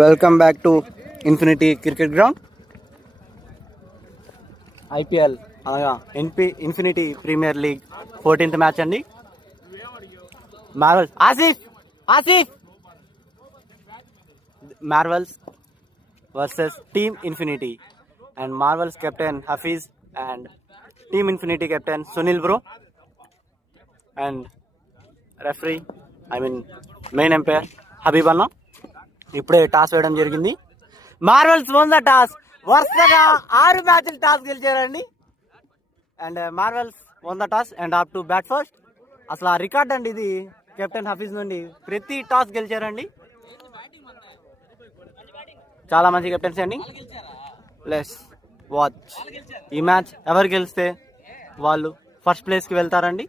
Welcome back to Infinity cricket ground. IPL అనగా Infinity premier league 14th match అండి. Marvels versus team Infinity and Marvels captain Hafeez and team Infinity captain Sunil bro and referee main umpire Habib అన్న. ఇప్పుడే toss వేయడం జరిగింది. Marvels won the toss. వరుసగా 6 మ్యాచ్లు toss గెలిచారండి. And Marvels won the toss and up to bat first. అసలు ఆ record అండి ఇది కెప్టెన్ హఫీజ్ నుండి. ప్రతి టాస్ గెలిచారండి. చాలా మంచి కెప్టెన్సీ అండి. Let's watch. ఈ మ్యాచ్ ఎవరు గెలిస్తే వాళ్ళు ఫస్ట్ ప్లేస్కి వెళ్తారండి.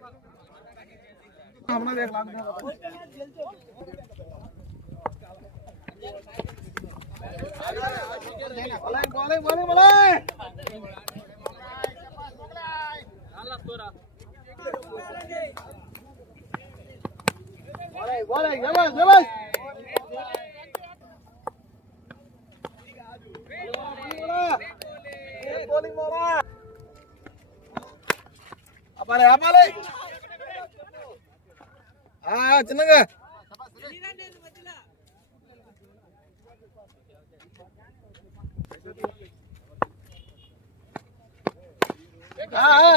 చిన్నగా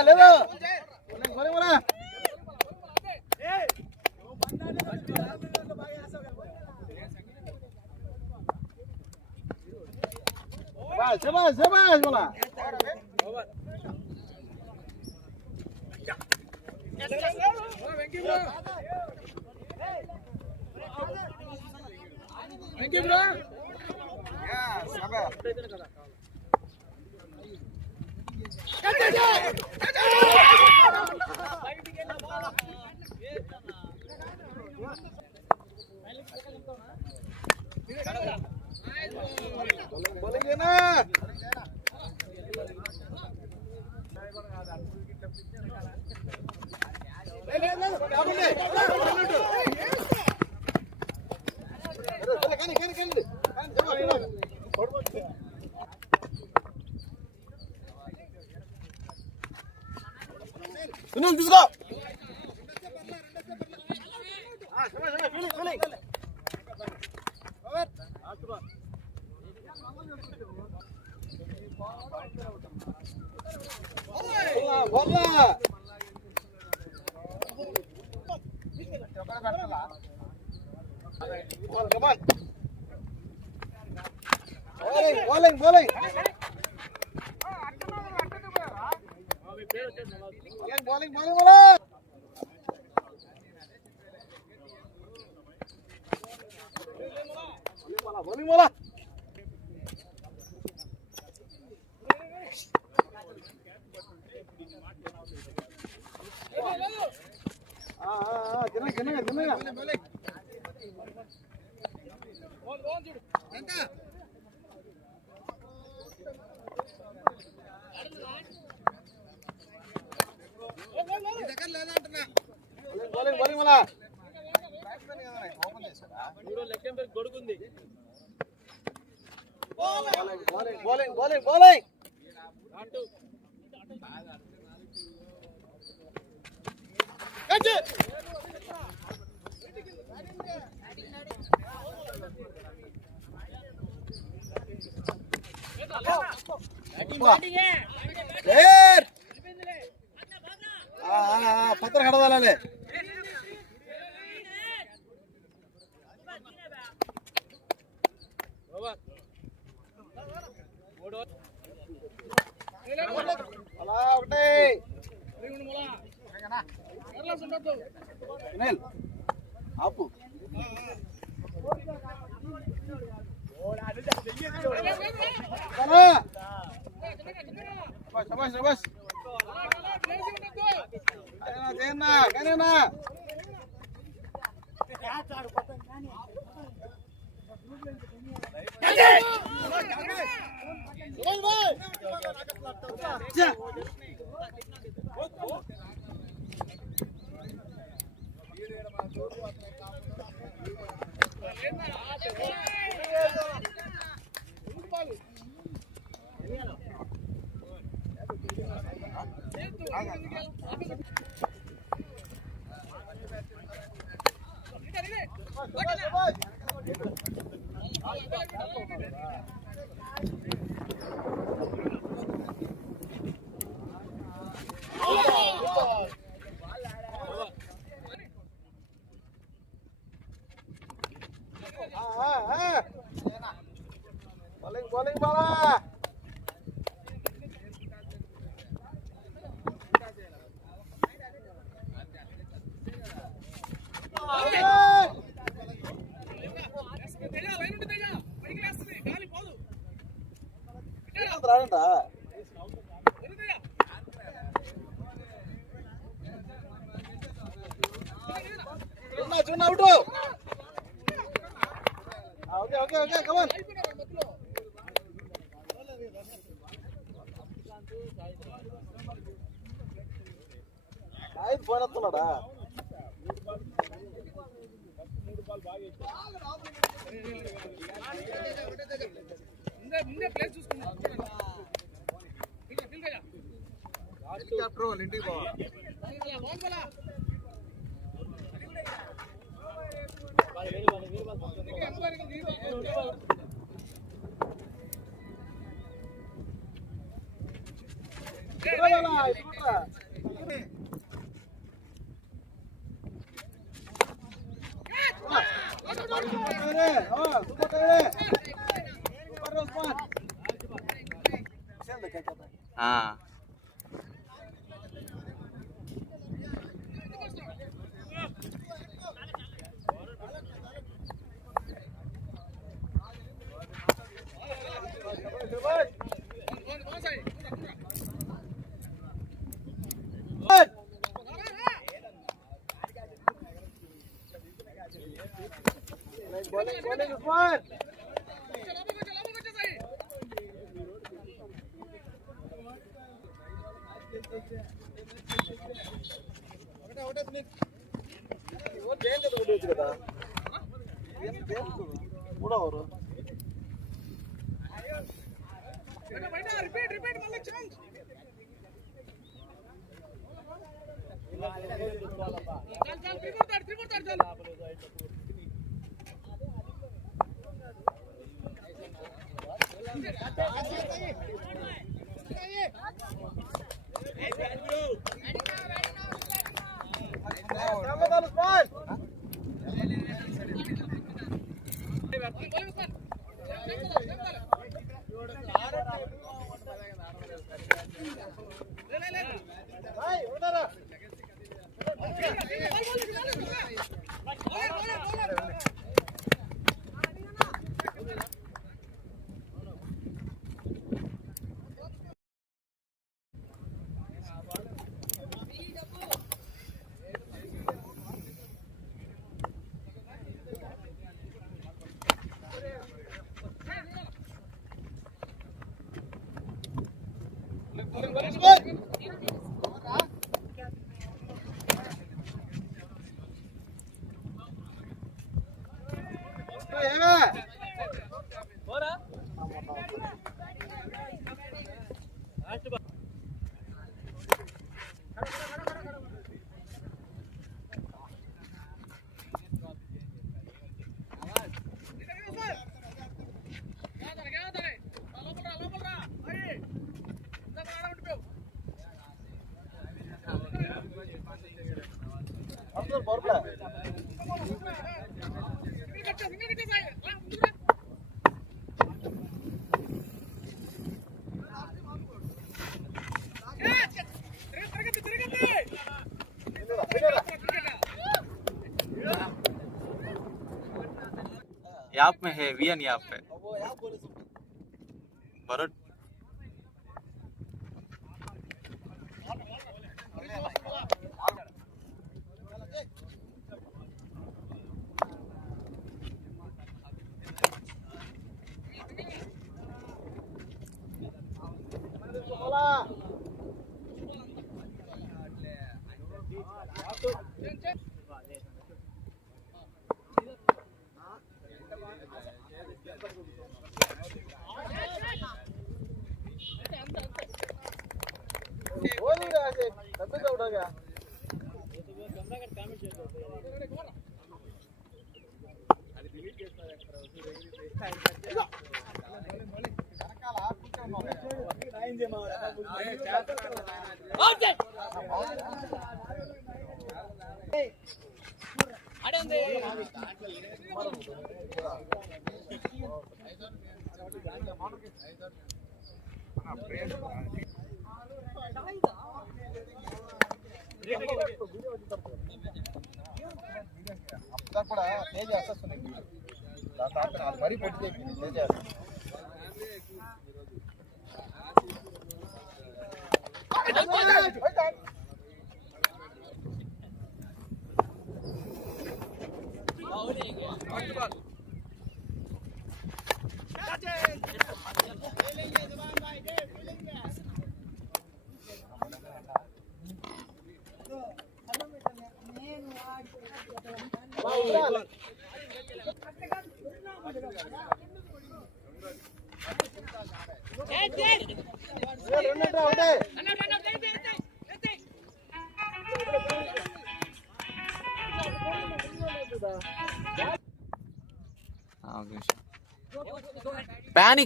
లేదు తీసుకో. పత్ర కడదాలే ఆపు. bowling bola. రాడంటా చూడ out. Okay okay okay come on. ఆయన ఫోన్ వస్తున్నాడా? హెలికాప్టర్ ఇంటికి పోవాలి. याप में है वीएन याप है बरट కూడా తేజ వస్తుంది మరీ పెట్టి Teja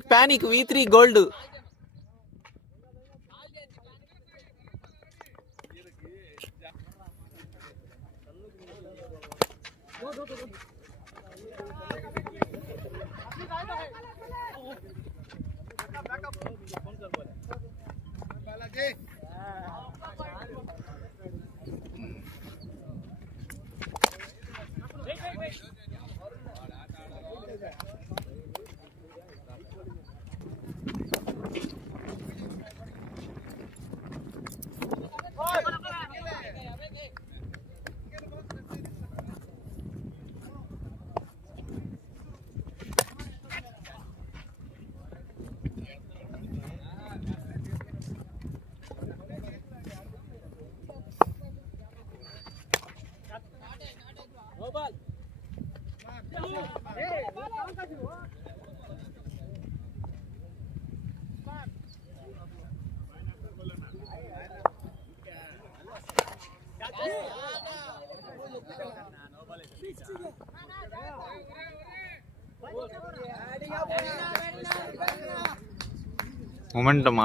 Panic V3 gold. Momentum.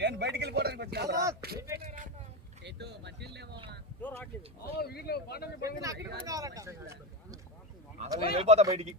నేను బయటికి వెళ్ళిపోవడానికి వచ్చాను వెళ్ళిపోతా బయటికి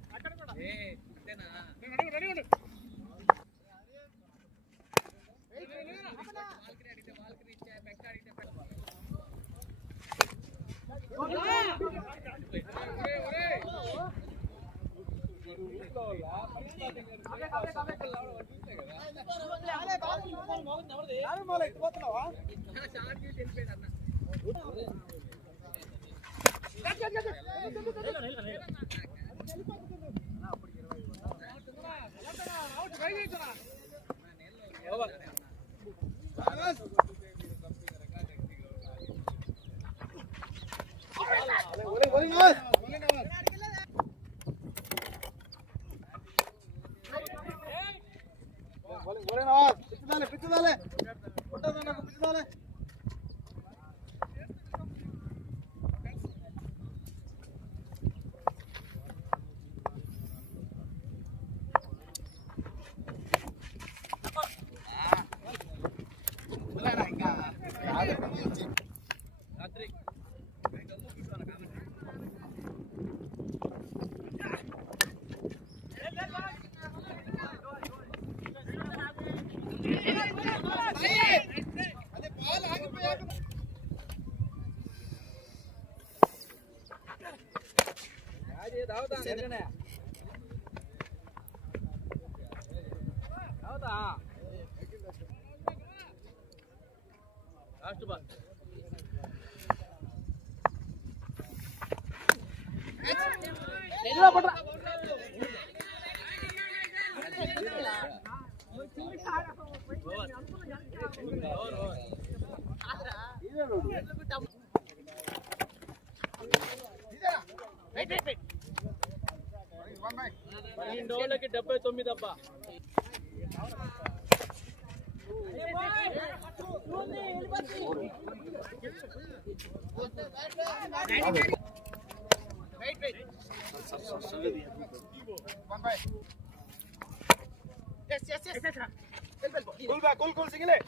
Cool, single it.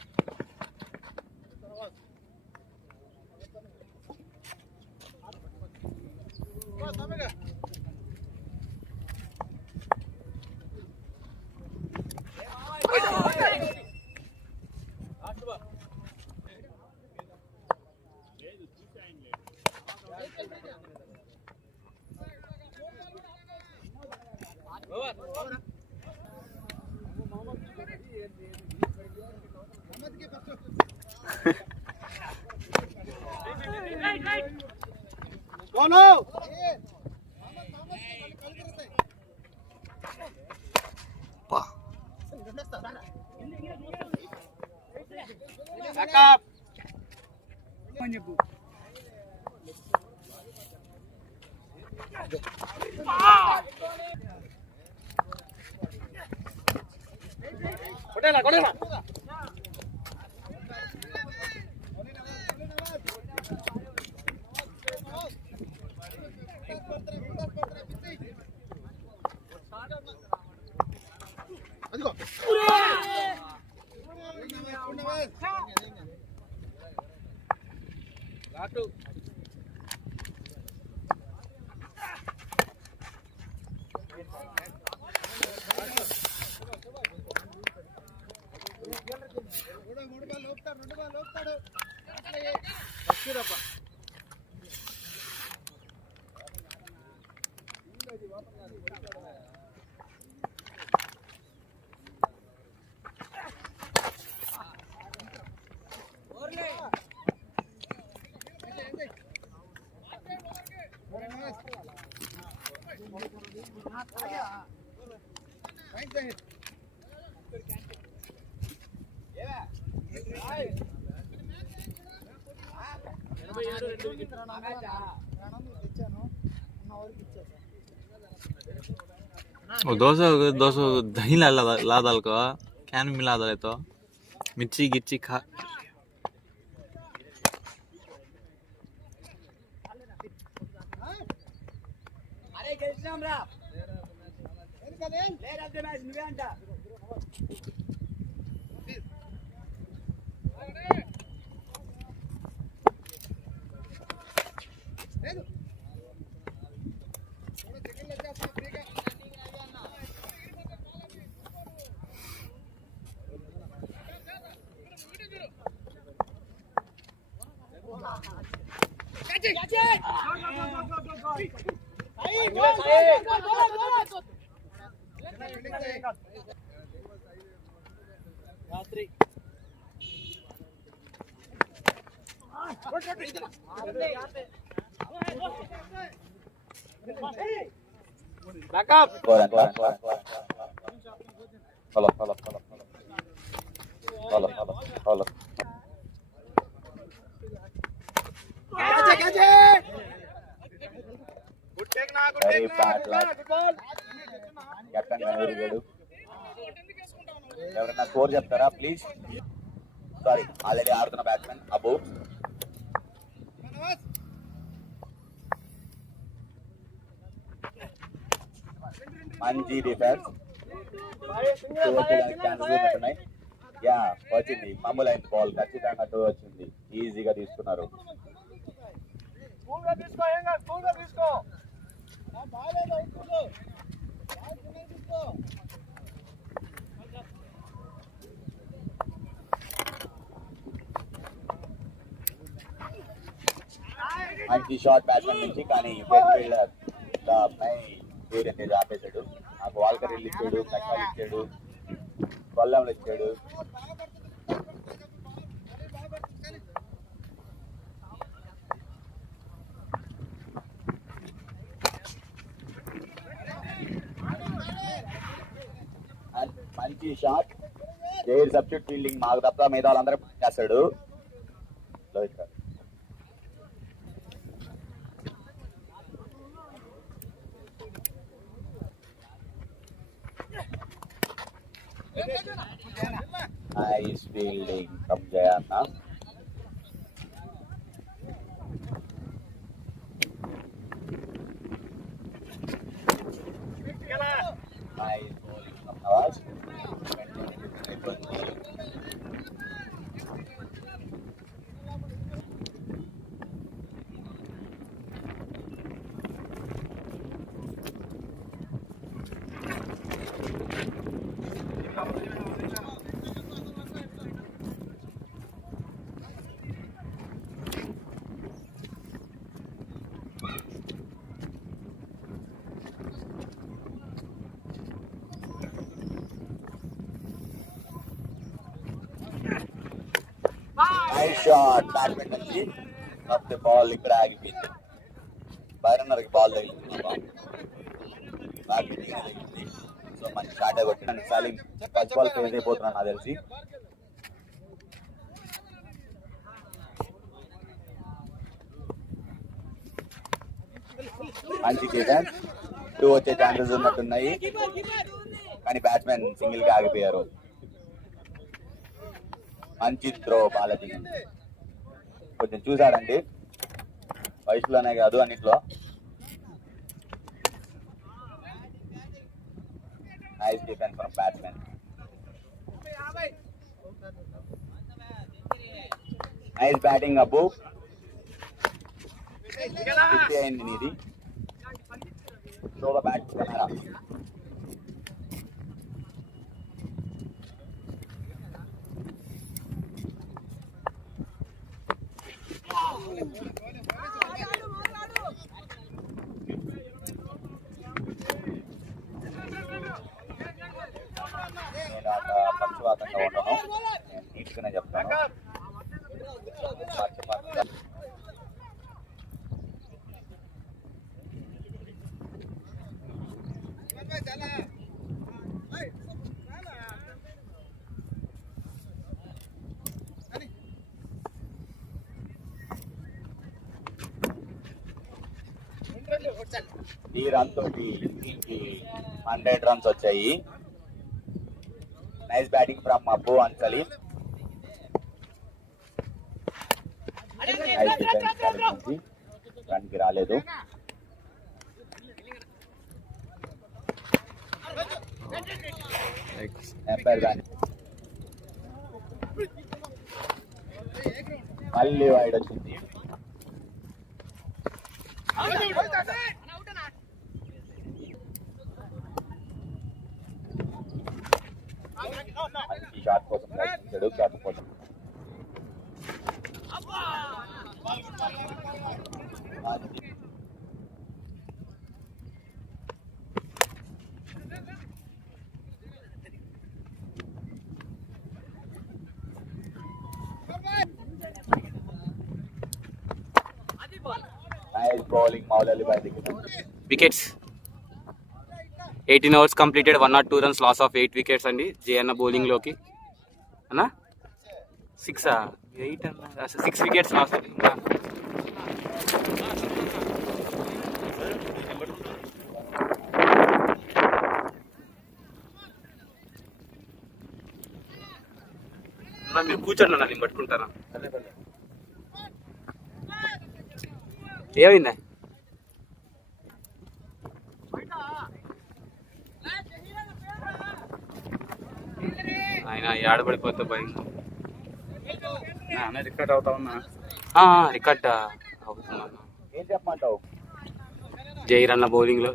Go now. Back up. Kodela. वो दो सौ दही ला दाल का कैन मिला दाले तो मिर्ची गिर्ची खा Backup. Follow. Catch it. Good take na. Good Very take bad na. luck. Good ball. Captain ఎదిరిగాడు. ఎవరైనా స్కోర్ చెప్తారా ప్లీజ్? సారీ, ఆల్రెడీ ఆడుతున్న బ్యాట్స్మెన్ అబు. మంచి డిఫెన్స్. ఛాన్సెస్ యా వచ్చింది. మామూలు అయిన బాల్ ఖచ్చితంగా టూ వచ్చింది. ఈజీగా తీసుకున్నారు. మంచి షాట్ బ్యాట్స్మెన్ నుంచి, కానీ ఫీల్డర్ సూర్యన్ తేజ్ ఆపేశాడు. నాకు వాల్కర్ ఇచ్చాడు, కట్టాలు ఇచ్చాడు, కొల్లంలో ఇచ్చాడు. మంచి షాట్. జైర్ సబ్స్టిట్యూట్ ఫీల్డింగ్ మాకు తప్ప మిగతా వాళ్ళందరూ చేస్తాడు. లోహిత్ గారు nice fielding from Jayanna. Nice bowling from Nawaz. Nice shot batsmen నుంచి. కాకపోతే బాల్ ఇక్కడ ఆగిపోయింది. బైరన్నర్కి బాల్ తగిలింది. సో మంచి షాట్ కొట్టిన సలీం ఫస్ట్ బాల్ ఫేస్ అయిపోతున్నాను నాకు తెలిసి. మంచి డిఫెన్స్. టూ వచ్చే ఛాన్సెస్ ఉన్నట్టున్నాయి, కానీ బ్యాట్స్మెన్ సింగిల్ గా ఆగిపోయారు. మంచి త్రో బాలాజీ. కొంచెం చూసాడండి, వయసులోనే కాదు అన్నిట్లో. Nice defence from batsmen. Nice batting Abbu. 50 అయింది నీది. షోగా బ్యాట్ కెమెరా. నేను అక్కడ పక్షవాతంగా ఉండను, నేను నీట్గానే చెప్తాను. ఈ రన్ తోటి 100 రన్స్ వచ్చాయి. Nice batting from Abbu and Salim. Nice defence నుంచి రన్ కి రాలేదు. ఎంపైర్ బ్యాట్ మళ్ళీ వైడ్ వచ్చింది. మంచి షాట్ కోసం ప్రయత్నించాడు, కాకపోతే bowling Maulali by the wickets 18 overs completed 102 runs loss of 8 wickets అండి జయన్న బౌలింగ్లోకి అన్నా 6 8 అన్న 6 వికెట్స్ లాస్ ఇంకా మీరు కూర్చోండి అన్న నేను పట్టుకుంటాను ఏమైందా ఆయన ఏడబడిపోతే భయం రికార్డ్ అవుతా ఉన్నా రికార్డ్ అవుతున్నా ఏం చెప్పమంటావు జయరన్న బౌలింగ్లో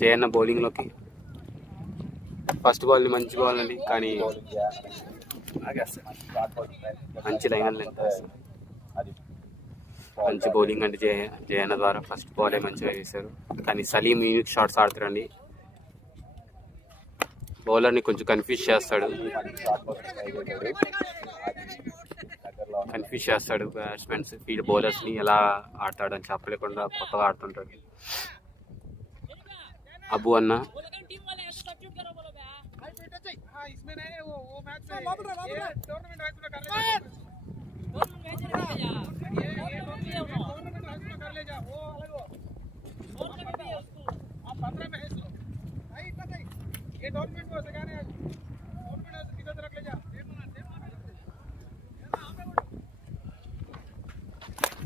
జయన్న బౌలింగ్లోకి ఫస్ట్ బాల్ మంచి బాల్ అండి కానీ మంచి లైన్ లెంత్ అది మంచి బౌలింగ్ అంటే జయన్న ద్వారా ఫస్ట్ బాలే మంచిగా వేశారు కానీ సలీం యూనిక్ షాట్స్ ఆడుతారండి బౌలర్ని కొంచెం కన్ఫ్యూజ్ చేస్తాడు బ్యాట్స్మెన్స్ ఫీల్డ్ బౌలర్స్ని ఎలా ఆడతాడని చెప్పలేకుండా కొత్తగా ఆడుతుంటాడు అబ్బు అన్న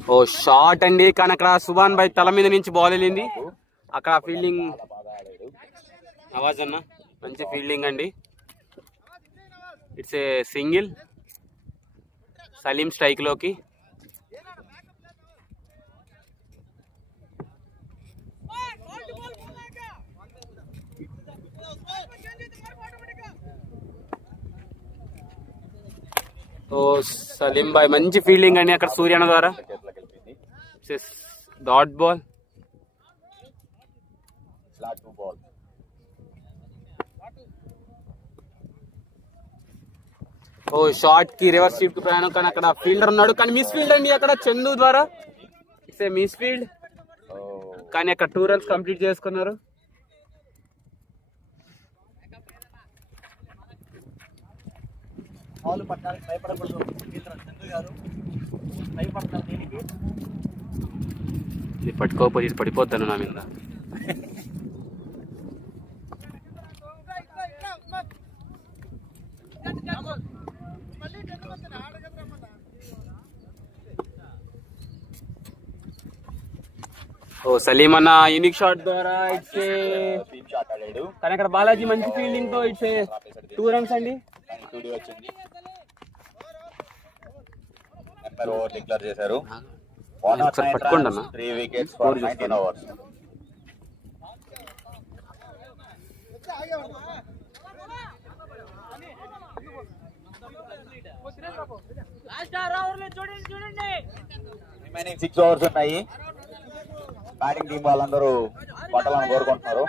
ఓ షాట్ అండి కానీ అక్కడ సుభాన్ భాయ్ తల మీద నుంచి బాల్ వెళ్ళింది అక్కడ ఫీల్డింగ్ నవాజ్ అన్న మంచి ఫీల్డింగ్ అండి it's a single Salim strike లోకి ఓ సలీం భాయ్ మంచి ఫీల్డింగ్ అండి అక్కడ సూర్యన ద్వారా డాట్ బాల్ ఓ షార్ట్ కి రివర్స్ షిఫ్ట్ ప్రయాణం కానీ అక్కడ ఫీల్డర్ ఉన్నాడు కానీ మిస్ ఫీల్డ్ అండి అక్కడ చందు ద్వారా ఇట్స్ ఏ మిస్ ఫీల్డ్ కానీ అక్కడ 2 runs కంప్లీట్ చేసుకున్నారు ఇది పట్టుకోకపోతే ఇది పడిపోతాను నా మీద ఓ సలీం అన్న యూనిక్ షాట్ ద్వారా ఇట్స్ కానీ అక్కడ బాలాజీ మంచి ఫీల్డింగ్ తో ఇట్స్ 2 runs అండి ఓవర్ డిక్లేర్ చేశారు పట్టుకోండి అన్న 3 wickets for 19 overs remaining 6 overs ఉన్నాయి బ్యాటింగ్ టీం వాళ్ళందరూ పట్టాలని కోరుకుంటున్నారు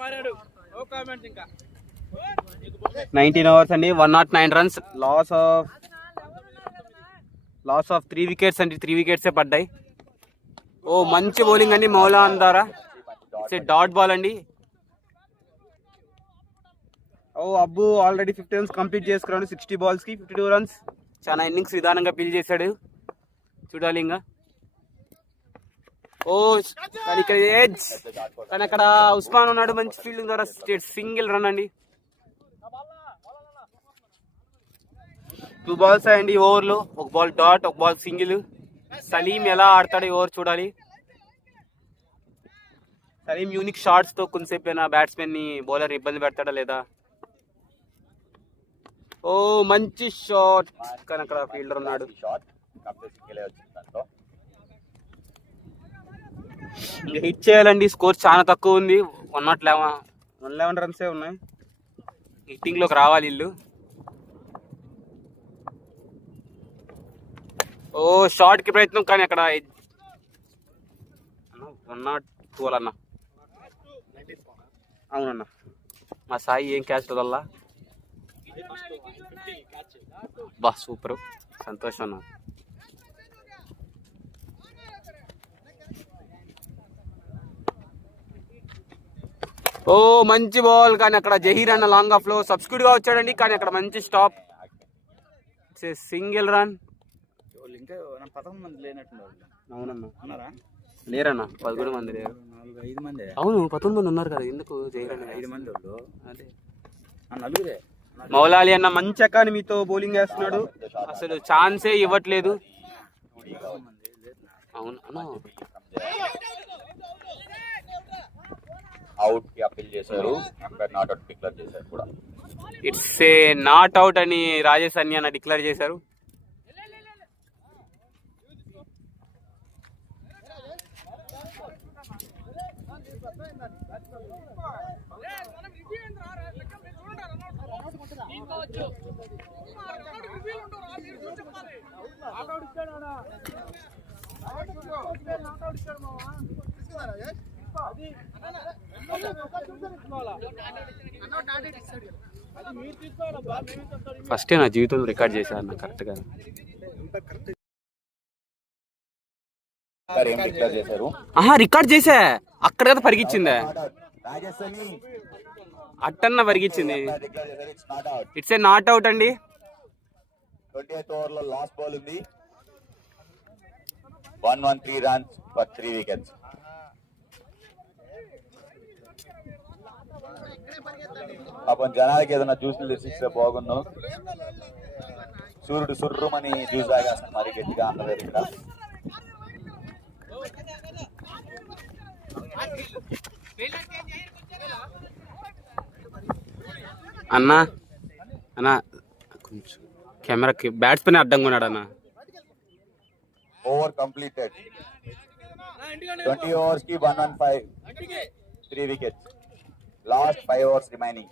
మారాడు ఓ కామెంట్ ఇంకా 19 overs అండి 109 runs లాస్ ఆఫ్ 3 wickets అండి 3 wickets పడ్డాయి ఓ మంచి బౌలింగ్ అండి మౌలా ద్వారా ఇట్స్ డాట్ బాల్ అండి ఓ అబ్బు ఆల్రెడీ 50 runs కంప్లీట్ చేసుకున్నాడు 60 balls కి 52 runs చాలా ఇన్నింగ్స్ విధానంగా బిల్ చేశాడు చూడాలి ఇంకా ఓ కానీ ఇక్కడ ఏజ్ కానీ అక్కడ ఉస్మాన్ ఉన్నాడు మంచి ఫీల్డింగ్ ద్వారా సింగిల్ రన్ అండి 2 balls అండి ఓవర్లో 1 ball dot 1 ball single Salim ఎలా ఆడతాడు ఈ ఓవర్ చూడాలి సలీం యూనిక్ షాట్స్ తో కొంతసేపు బ్యాట్స్మెన్ ని బౌలర్ ఇబ్బంది పెడతాడా లేదా ఓ మంచి షాట్ కానీ అక్కడ ఫీల్డర్ ఉన్నాడు ఇంకా హిట్ చేయాలండి స్కోర్ చాలా తక్కువ ఉంది 111 runs ఉన్నాయి హిట్టింగ్ లోకి రావాలి ఇల్లు ఓ షార్ట్ కి ప్రయత్నం కానీ అక్కడ 112 అన్న అవునన్న మా సాయి ఏం క్యాచ్ వదల్లా బా సూపర్, సంతోషం అన్న. ఓ మంచి బాల్, కానీ అక్కడ జహీర్ అన్న లాంగ్ ఆఫ్ లో సబ్స్టిట్యూట్ గా వచ్చాడండి, కానీ అక్కడ మంచి స్టాప్. Single run. ఇంకా 11 మంది లేనట్టున్నారు. అవునన్నా, ఉన్నారా? లేరన్నా, 11 మంది లేరు. 5 మంది. అవును 11 మంది ఉన్నారు కదా, ఎందుకు జహీర్ అన్న 5 మంది వాళ్ళు. అదే నలుగురే. మౌలాలి అన్న మంచి ఎకానమీతో బౌలింగ్ వేస్తున్నాడు, అసలు ఛాన్సే ఇవ్వట్లేదు. అవును అన్న, అవుట్ కి అప్పీల్ చేశారు, ఎంపైర్ నాట్ అవుట్ డిక్లేర్ చేశారు కూడా. ఇట్స్ ఏ నాట్ అవుట్ అని రాజేష్ అన్ని అన్న డిక్లేర్ చేశారు. ఫస్ట్ నా జీవితంలో రికార్డ్ చేశాను అన్న కరెక్ట్గా. ఏం డిక్లేర్ చేశారు? ఆహా రికార్డ్ చేసా, అక్కడ కదా పరిగించిందే, అట్టన్న పరిగించింది. డిక్లేర్ చేశారు, it's not out. It's a not out అండి. 28th ఓవర్ లో లాస్ట్ బాల్ ఉంది. 113 runs for 3 wickets. పాపం జనాలకి ఏదైనా జ్యూస్ తెచ్చిస్తే బాగున్నాం. సూర్యుడు సుర్రుమని జ్యూస్ తాగేస్తాను మరి గట్టిగా అన్నది ఇక్కడ. అన్నా అన్నా కొంచెం కెమెరాకి బ్యాట్స్మెన్ అడ్డంగా ఉన్నాడు అన్న. Over completed. 20 overs కి 115, 3 wickets. Last 5 overs remaining.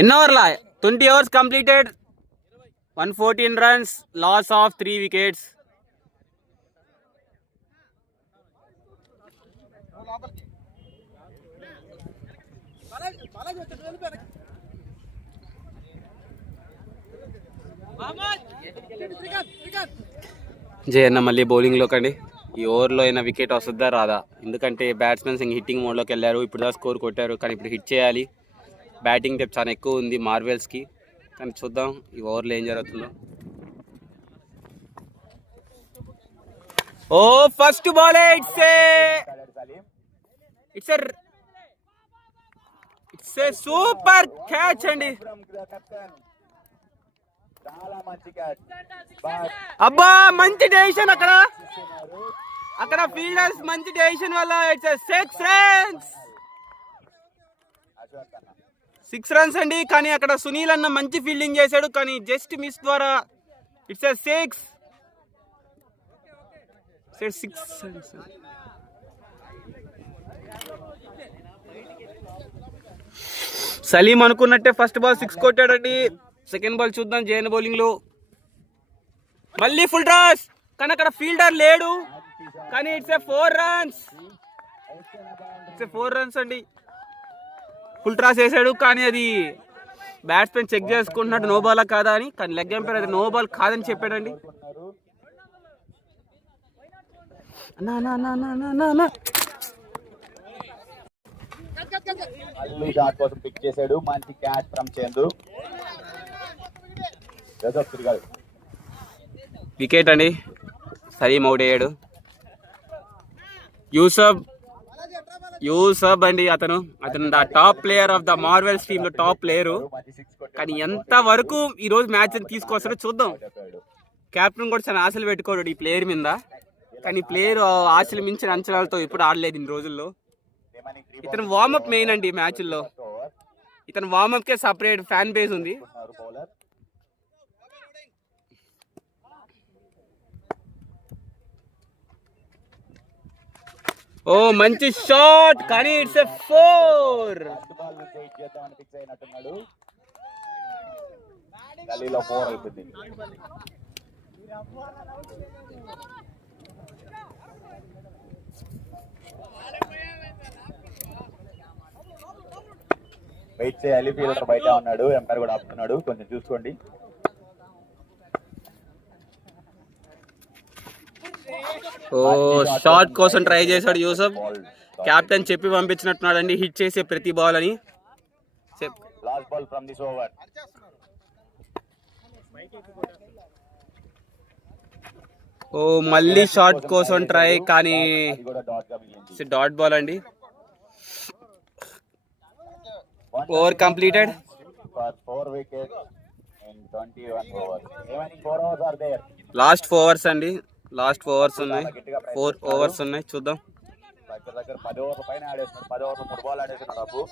ఎన్ని ఓవర్లా? 20 overs completed, 114 runs, loss of 3 wickets. Jaya అన్న మళ్ళీ బౌలింగ్లోకి అండి. ఈ ఓవర్లో అయినా వికెట్ వస్తుందా రాదా, ఎందుకంటే బ్యాట్స్మెన్స్ ఇంక హిట్టింగ్ మోడ్లోకి వెళ్ళారు. ఇప్పుడు దా స్కోర్ కొట్టారు, కానీ ఇప్పుడు హిట్ చేయాలి. బ్యాటింగ్ డెప్త్ చాలా ఎక్కువ ఉంది మార్వెల్స్కి, కానీ చూద్దాం ఈ ఓవర్లో ఏం జరుగుతుందో. ఓ first ball, it's a super catch అండి. అబ్బా మంచి డెసిషన్ అక్కడ ఫీల్డర్స్ మంచి డెసిషన్ వల్ల ఇట్స్ 6 runs అండి. కానీ అక్కడ సునీల్ అన్న మంచి ఫీల్డింగ్ చేశాడు, కానీ జస్ట్ మిస్ ద్వారా ఇట్స్ 6. సలీం అనుకున్నట్టే ఫస్ట్ బాల్ 6 కొట్టాడండి. సెకండ్ బాల్ చూద్దాం జైన్ బౌలింగ్ లో. మళ్ళీ ఫుల్ టాస్, కానీ అక్కడ ఫీల్డర్ లేడు, కానీ ఇట్స్ 4 runs. ఇట్స్ 4 runs అండి. ఫుల్ టాస్ వేసాడు, కానీ అది బ్యాట్స్మెన్ చెక్ చేసుకుంటున్నాడు నో బాలా కాదా అని, కానీ లెగ్ ఎంపైర్ అది నో బాల్ కాదని చెప్పాడండి. మళ్ళీ షాట్ కోసం పిక్ చేశాడు, మంచి క్యాచ్ ఫ్రమ్ చందు. వికెట్ అండి, సలీం అవుట్ అయ్యాడు. యూసఫ్ అండి, అతను top player of the Marvel's team లో టాప్ ప్లేయరు, కానీ ఎంత వరకు ఈ రోజు మ్యాచ్ తీసుకొస్తాడో చూద్దాం. కెప్టెన్ కూడా చాలా ఆశలు పెట్టుకోడు ఈ ప్లేయర్ మీద, కానీ ప్లేయర్ ఆశలు మించిన అంచనాలతో ఇప్పుడు ఆడలేదు ఇన్ని రోజుల్లో. ఇతను వార్మప్ మెయిన్ అండి మ్యాచ్ల్లో, ఇతను వార్మప్ కే సపరేట్ ఫ్యాన్ బేస్ ఉంది. ఓ మంచి షాట్, కానీ ఇట్స్ 4. గల్లీలో 4 అయిపోయింది. వెయిట్ చేయాలి. ఫీల్డర్ బయట ఉన్నాడు, ఎంపైర్ కూడా ఆపుతున్నాడు, కొంచెం చూసుకోండి. ఓ షాట్ కోసం ట్రై చేశాడు యూసఫ్. కెప్టెన్ చెప్పి పంపించినట్టున్నాడు అండి, హిట్ చేసే ప్రతి బాల్ అని. Last ball from this over. ఓ మళ్ళీ షాట్ కోసం ట్రై, కానీ డాట్ బాల్ అండి. Over completed. లాస్ట్ 4 overs అండి, లాస్ట్ 4 overs ఉన్నాయి, 4 overs ఉన్నాయి. చూద్దాం. దగ్గర 10 ఓవర్ల పైన ఆడేస్తున్నారు, 10 ఓవర్లు 3 బాల్ ఆడేస్తున్నారు అబ్బు.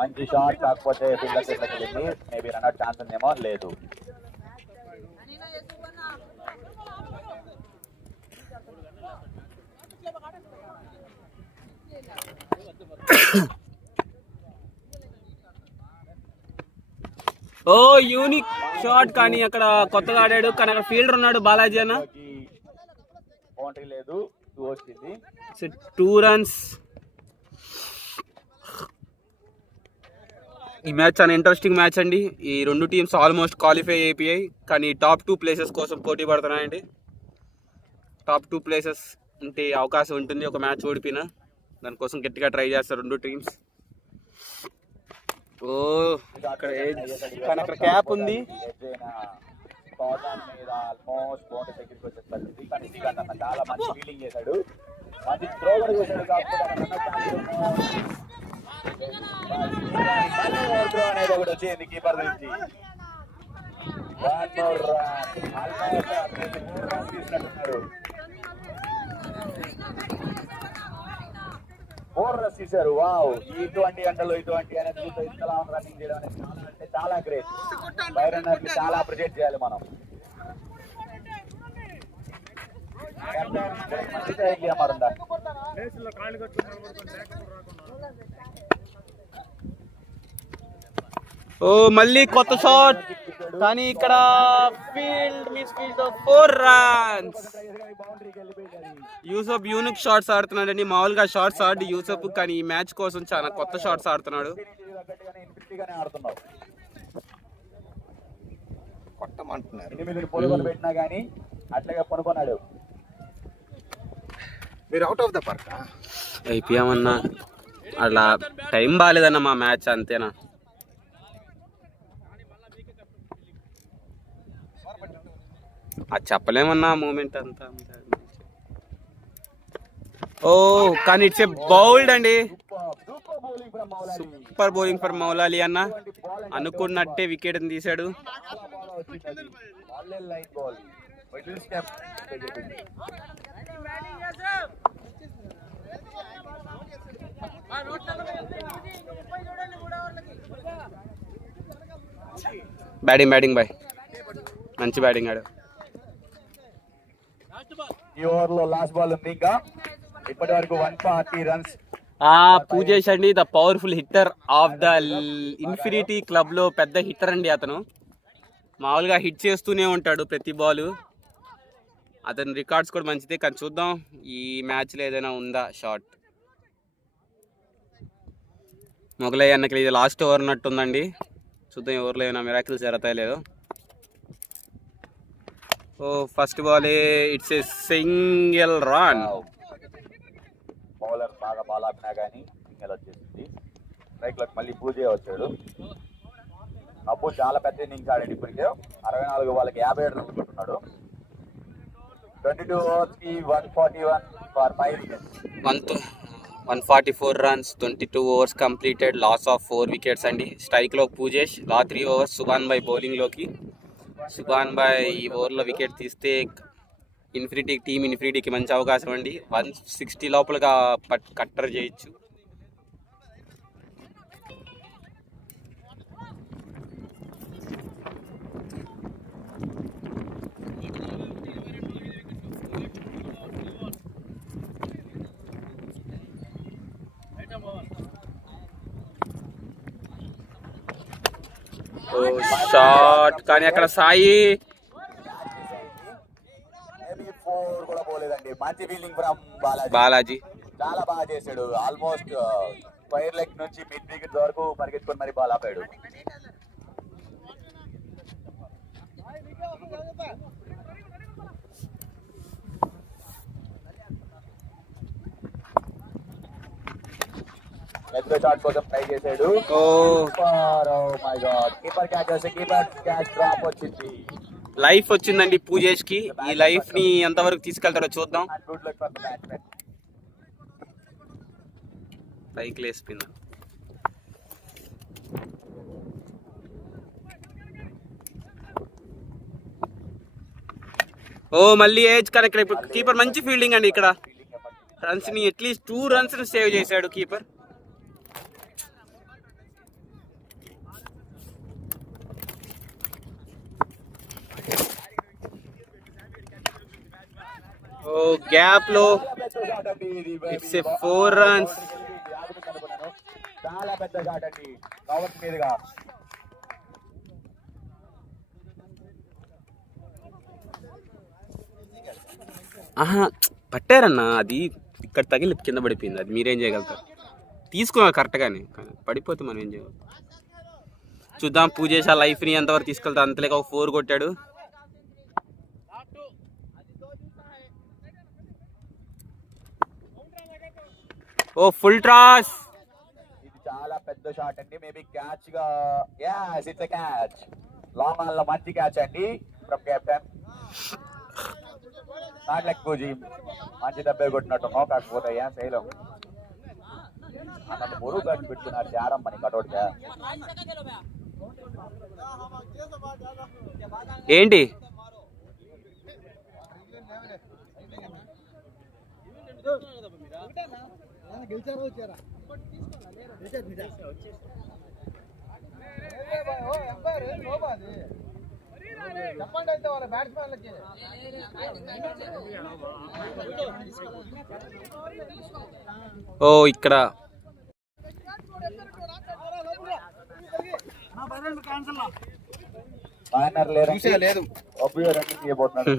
మంచి షాట్, కాకపోతే ఫీల్డర్ చేతిలోకి వెళ్ళింది. మేబీ రన్అట్ ఛాన్స్ ఉందేమో, లేదు. ఓ యూనిక్ షాట్, కానీ అక్కడ కొత్తగా ఆడాడు, కానీ అక్కడ ఫీల్డర్ ఉన్నాడు బాలాజీ అన్న. బౌండరీ లేదు, 2 వచ్చింది. 2 runs. ఈ మ్యాచ్ చాలా ఇంట్రెస్టింగ్ మ్యాచ్ అండి. ఈ 2 టీమ్స్ ఆల్మోస్ట్ క్వాలిఫై అయిపోయాయి, కానీ టాప్ 2 ప్లేసెస్ కోసం పోటీ పడుతున్నాయండి. టాప్ 2 ప్లేసెస్ ఉంటే అవకాశం ఉంటుంది, ఒక మ్యాచ్ ఓడిపోయినా దానికోసం గట్టిగా ట్రై చేస్తారు 2 టీమ్స్. ఓ అక్కడ కానీ అక్కడ క్యాప్ ఉంది. ఆల్మోస్ట్ బౌండరీ దగ్గరికి వచ్చే పరిస్థితి, కానీ శ్రీకాంత్ అన్న చాలా మంచి ఫీల్డింగ్ చేశాడు, మంచి త్రో కూడా చేశాడు. కాకపోతే అనేది ఒకటి వచ్చింది కీపర్ నుంచి. 1 more run తీసినట్టున్నారు. 4 runs తీశారు. వావ్, ఇటువంటి గంటలు ఇటువంటి అనేది ఇంతలా రన్నింగ్ చేయడం అనేది చాలా అంటే చాలా గ్రేట్. బై రన్నర్ ని చాలా అప్రిషియేట్ చేయాలి మనం. ఓ మళ్ళీ కొత్త షాట్, కానీ ఇక్కడ field miss field 4 runs. Yusuf unique shots ఆడుతున్నాడండి, మామూలుగా షాట్స్ ఆడి యూసఫ్, కానీ ఈ మ్యాచ్ కోసం చాలా కొత్త షాట్స్ ఆడుతున్నాడు. పెట్టినా కానీ అట్లాగే పనుకున్నాడు. మీరు అవుట్ ఆఫ్ ద పార్క్ అయిపోయామన్నా, అలా టైం బాగాలేదన్న మా మ్యాచ్, అంతేనా. అది చెప్పలేమన్నా మూమెంట్ అంతా. ఓ కానీ ఇట్స్ ఏ బౌల్డ్ అండి, సూపర్ బౌలింగ్ ఫర్ మౌలాలి అన్న. అనుకున్నట్టే వికెట్ తీశాడు. బ్యాటింగ్ బాయ్, మంచి బ్యాటింగ్ ఆడు. ఈ ఓవర్ లో లాస్ట్ బాల్ ఉంది, ఇంకా ఇప్పటి వరకు 140 runs. పూజేష్ అండి, the powerful hitter of the infinity club లో పెద్ద హిట్టర్ అండి అతను. మామూలుగా హిట్ చేస్తూనే ఉంటాడు ప్రతి బాల్. అతని రికార్డ్స్ కూడా మంచిదే, కానీ చూద్దాం ఈ మ్యాచ్లో ఏదైనా ఉందా షాట్. మొగలయ్య అన్నకి ఇది లాస్ట్ ఓవర్ ఉన్నట్టుందండి, చూద్దాం ఎవరిలో ఏమైనా మిరాకిల్స్ జరుగుతాయో లేదో. ఓ first ball it's a single run. Bowler బాగా బాల్ ఆపినా కానీ సింగిల్ వచ్చేసింది. స్ట్రైక్ లోకి మళ్ళీ పూజ వచ్చాడు. అప్పు చాలా పెద్ద ఇన్నింగ్స్ ఆడాడు ఇప్పటికే. 64 వాళ్ళకి 57 runs కొట్టున్నాడు. 22 overs కి 141 for 5 wickets. 144 runs, 22 overs completed, loss of 4 wickets అండి. స్ట్రైక్ లో పూజేష్, లా 3 overs సుభాన్ బాయ్ బౌలింగ్ లోకి. సుభాన్ బాయ్ ఈ ఓవర్లో వికెట్ తీస్తే టీమ్ ఇన్ఫినిటీకి మంచి అవకాశం అండి. 160 లోపలగా కట్టర్ చేయొచ్చు. షాట్ కానీ అక్కడ సాయి మేబీ 4 కూడా పోలేదండి. మంచి ఫీల్డింగ్ ఫ్రమ్ బాలాజీ. చాలా బాగా చేశాడు. ఆల్మోస్ట్ స్క్వైర్ లెగ్ నుంచి మిడ్ వికెట్ వరకు పరిగెత్తుకొని మరి బాల్ ఆపాడు. పెద్ద షాట్ కోసం ట్రై చేశాడు. మై గాడ్, కీపర్ క్యాచ్ చేస్తే కీపర్ క్యాచ్ డ్రాప్ వచ్చింది. లైఫ్ వచ్చిందండి పూజేష్ కి. ఈ లైఫ్ ని ఎంతవరకు తీసుకెళ్తారో చూద్దాం. Good luck for the batsmen. పైకి లేసిపోయింది. మళ్ళీ ఏజ్ కానీ ఇక్కడ ఇప్పుడు కీపర్ మంచి ఫీల్డింగ్ అండి. ఇక్కడ రన్స్ ని అట్లీస్ట్ 2 runs ని సేవ్ చేశాడు కీపర్. గ్యాప్ లో ఇట్స్ ఏ 4 runs. చాలా పెద్ద షాట్ అండి కవర్ మీదుగా. పట్టారన్న, అది ఇక్కడ తగిలి కింద పడిపోయింది. అది మీరేం చేయగలుగుతారు? తీసుకున్నా కరెక్ట్గానే, పడిపోతే మనం ఏం చేయగలుగుతాం. చూద్దాం పూజేష్ ఆ లైఫ్ ని ఎంతవరకు తీసుకెళ్తారు. అంతలేక ఒక 4 కొట్టాడు. Full toss. ఇది చాలా పెద్ద షాట్ అండి. మేబీ క్యాచ్ గా yes it's a catch. Long on లో మంచి క్యాచ్ అండి from captain. Not like Pooji మంచి దెబ్బే కొట్టినట్టున్నావు. కాకపోతే ఏం చేయలేం. అన్నట్టు మురుగు గట్టి పెట్టుకున్నారు జారం పని కటౌట్గా. ఏంటి ఇక్కడ బ్యానర్ లేదు. ఒబ్బియో రన్నింగ్ చేయబోతున్నాడు.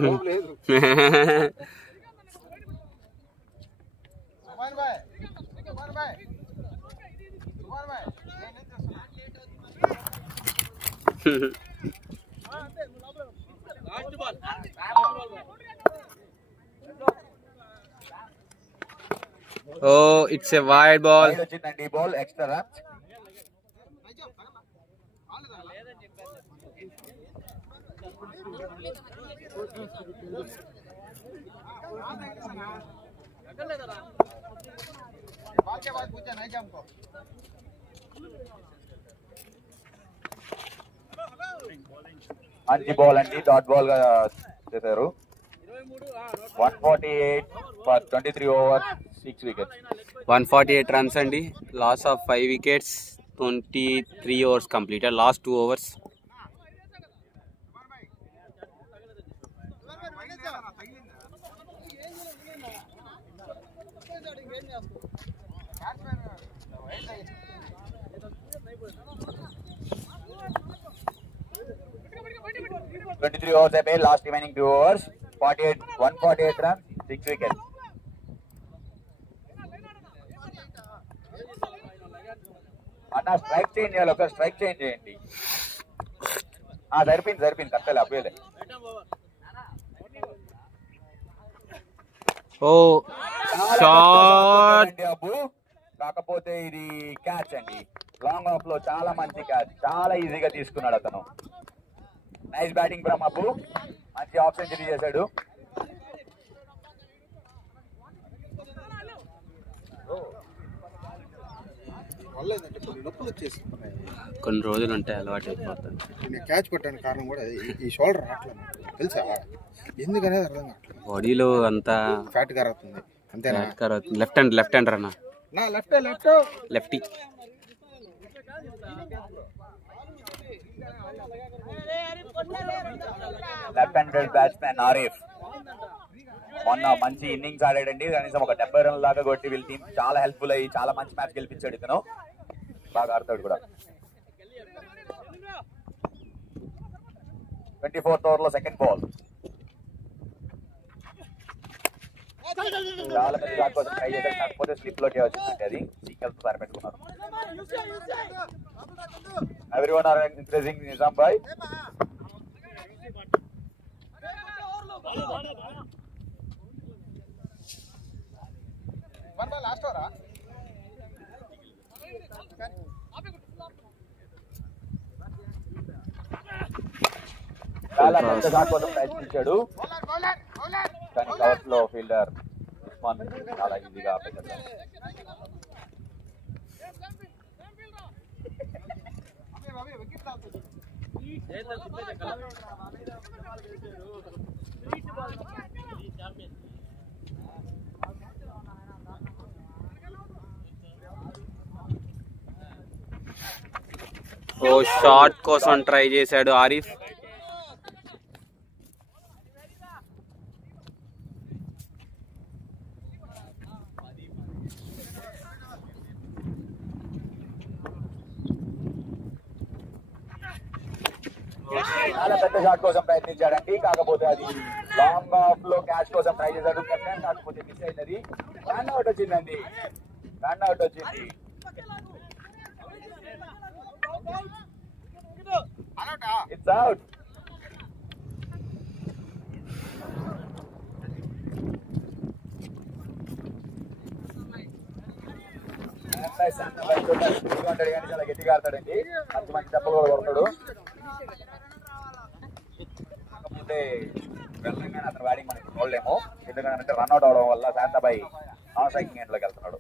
It's a wide ball. వచ్చిందండి బాల్ ఎక్స్ట్రా రన్స్. మంచి బాల్ అండి, డాట్ బాల్ గా చేశారు. 148 ఫర్ 23 overs 6 wickets. 148 runs అండి. Loss of 5 wickets, 23 overs completed. Last 2 overs. overs అయిపోయి last remaining 2 overs 148 runs 6 wickets. అన్న స్ట్రైక్ చేంజ్ చేయాలి. ఒక స్ట్రైక్ చేంజ్ చేయండి. సరిపోయింది కట్టలే అప్పేలే. షాట్ అబ్బు, కాకపోతే ఇది క్యాచ్ అండి. లాంగ్ ఆఫ్ లో చాలా మంచి క్యాచ్, చాలా ఈజీగా తీసుకున్నాడు అతను. నైస్ బ్యాటింగ్ ఫ్రమ్ అబ్బు. మంచి హాఫ్ సెంచరీ చేశాడు. కొన్ని రోజులు ఉంటాయి, అలవాటు అయిపోతుంది. నేను క్యాచ్ కొట్టాను కారణం కూడా ఈ షోల్డర్ రావట్లేదు తెలుసా, ఎందుకనేది అర్థం కావట్లేదు. బాడీలో అంతా ఫ్యాట్ గారు అవుతుంది అంతేనా. లెఫ్ట్ హ్యాండ్ అన్న, నా lefty. Left handed batsmen Arif మొన్న మంచి ఇన్నింగ్స్ ఆడాడండి. కనీసం ఒక 70 రన్ల దాకా కొట్టి వీళ్ళ టీం చాలా హెల్ప్ఫుల్ అయ్యి చాలా మంచి మ్యాచ్ గెలిపించాడు. ఇతను బాగా ఆడతాడు కూడా. 24th ఓవర్లో సెకండ్ బాల్. చాలా మంది షాట్ కోసం ట్రై చేశారు, కాకపోతే స్లిప్ లోకి వచ్చిందండి. అది సింగిల్ తో సరిపెట్టుకున్నారు. Everyone are encouraging Nizam bhai. Last ఓవరా చాలా పెద్ద షాట్ కోసం ప్రయత్నించాడు, కానీ కవర్స్ లో ఫీల్డర్ ఉస్మాన్ చాలా ఈజీగా ఆపేశాడు. ఓ షాట్ కోసం ట్రై చేశాడు ఆరిఫ్. చాలా పెద్ద షాట్ కోసం ప్రయత్నించాడండి, కాకపోతే అది లాంగ్ ఆఫ్ లో క్యాచ్ కోసం ట్రై చేశాడు కెప్టెన్, కాకపోతే మిస్ అయింది. రన్ అవుట్ వచ్చిందండి, రన్ అవుట్ వచ్చింది. It's out. చాలా గట్టిగా ఆడతాడండి, మంచి మంచి దెబ్బలు కూడా కొడతాడు. కాకపోతే వెళ్ళంగానే అతను బ్యాటింగ్ మనకి చూడలేము, ఎందుకంటే రన్అట్ అవడం వల్ల శాంతాబాయి నాన్ స్ట్రైకింగ్ ఎండ్ లోకి వెళ్తున్నాడు.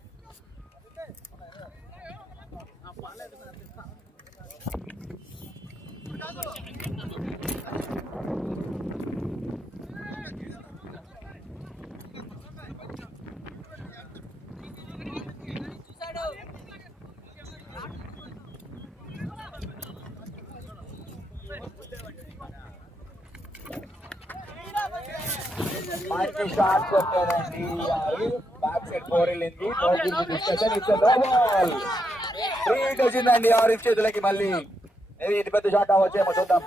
మంచి షాట్ కొట్టాడండి, బ్యాక్ సైడ్ 4 వెళ్ళింది. రీడ్ వచ్చిందండి ఆరిఫ్ చేతులకి. మళ్ళీ ఇది పెద్ద షాట్ అవ్వచ్చేమో, చూద్దాం.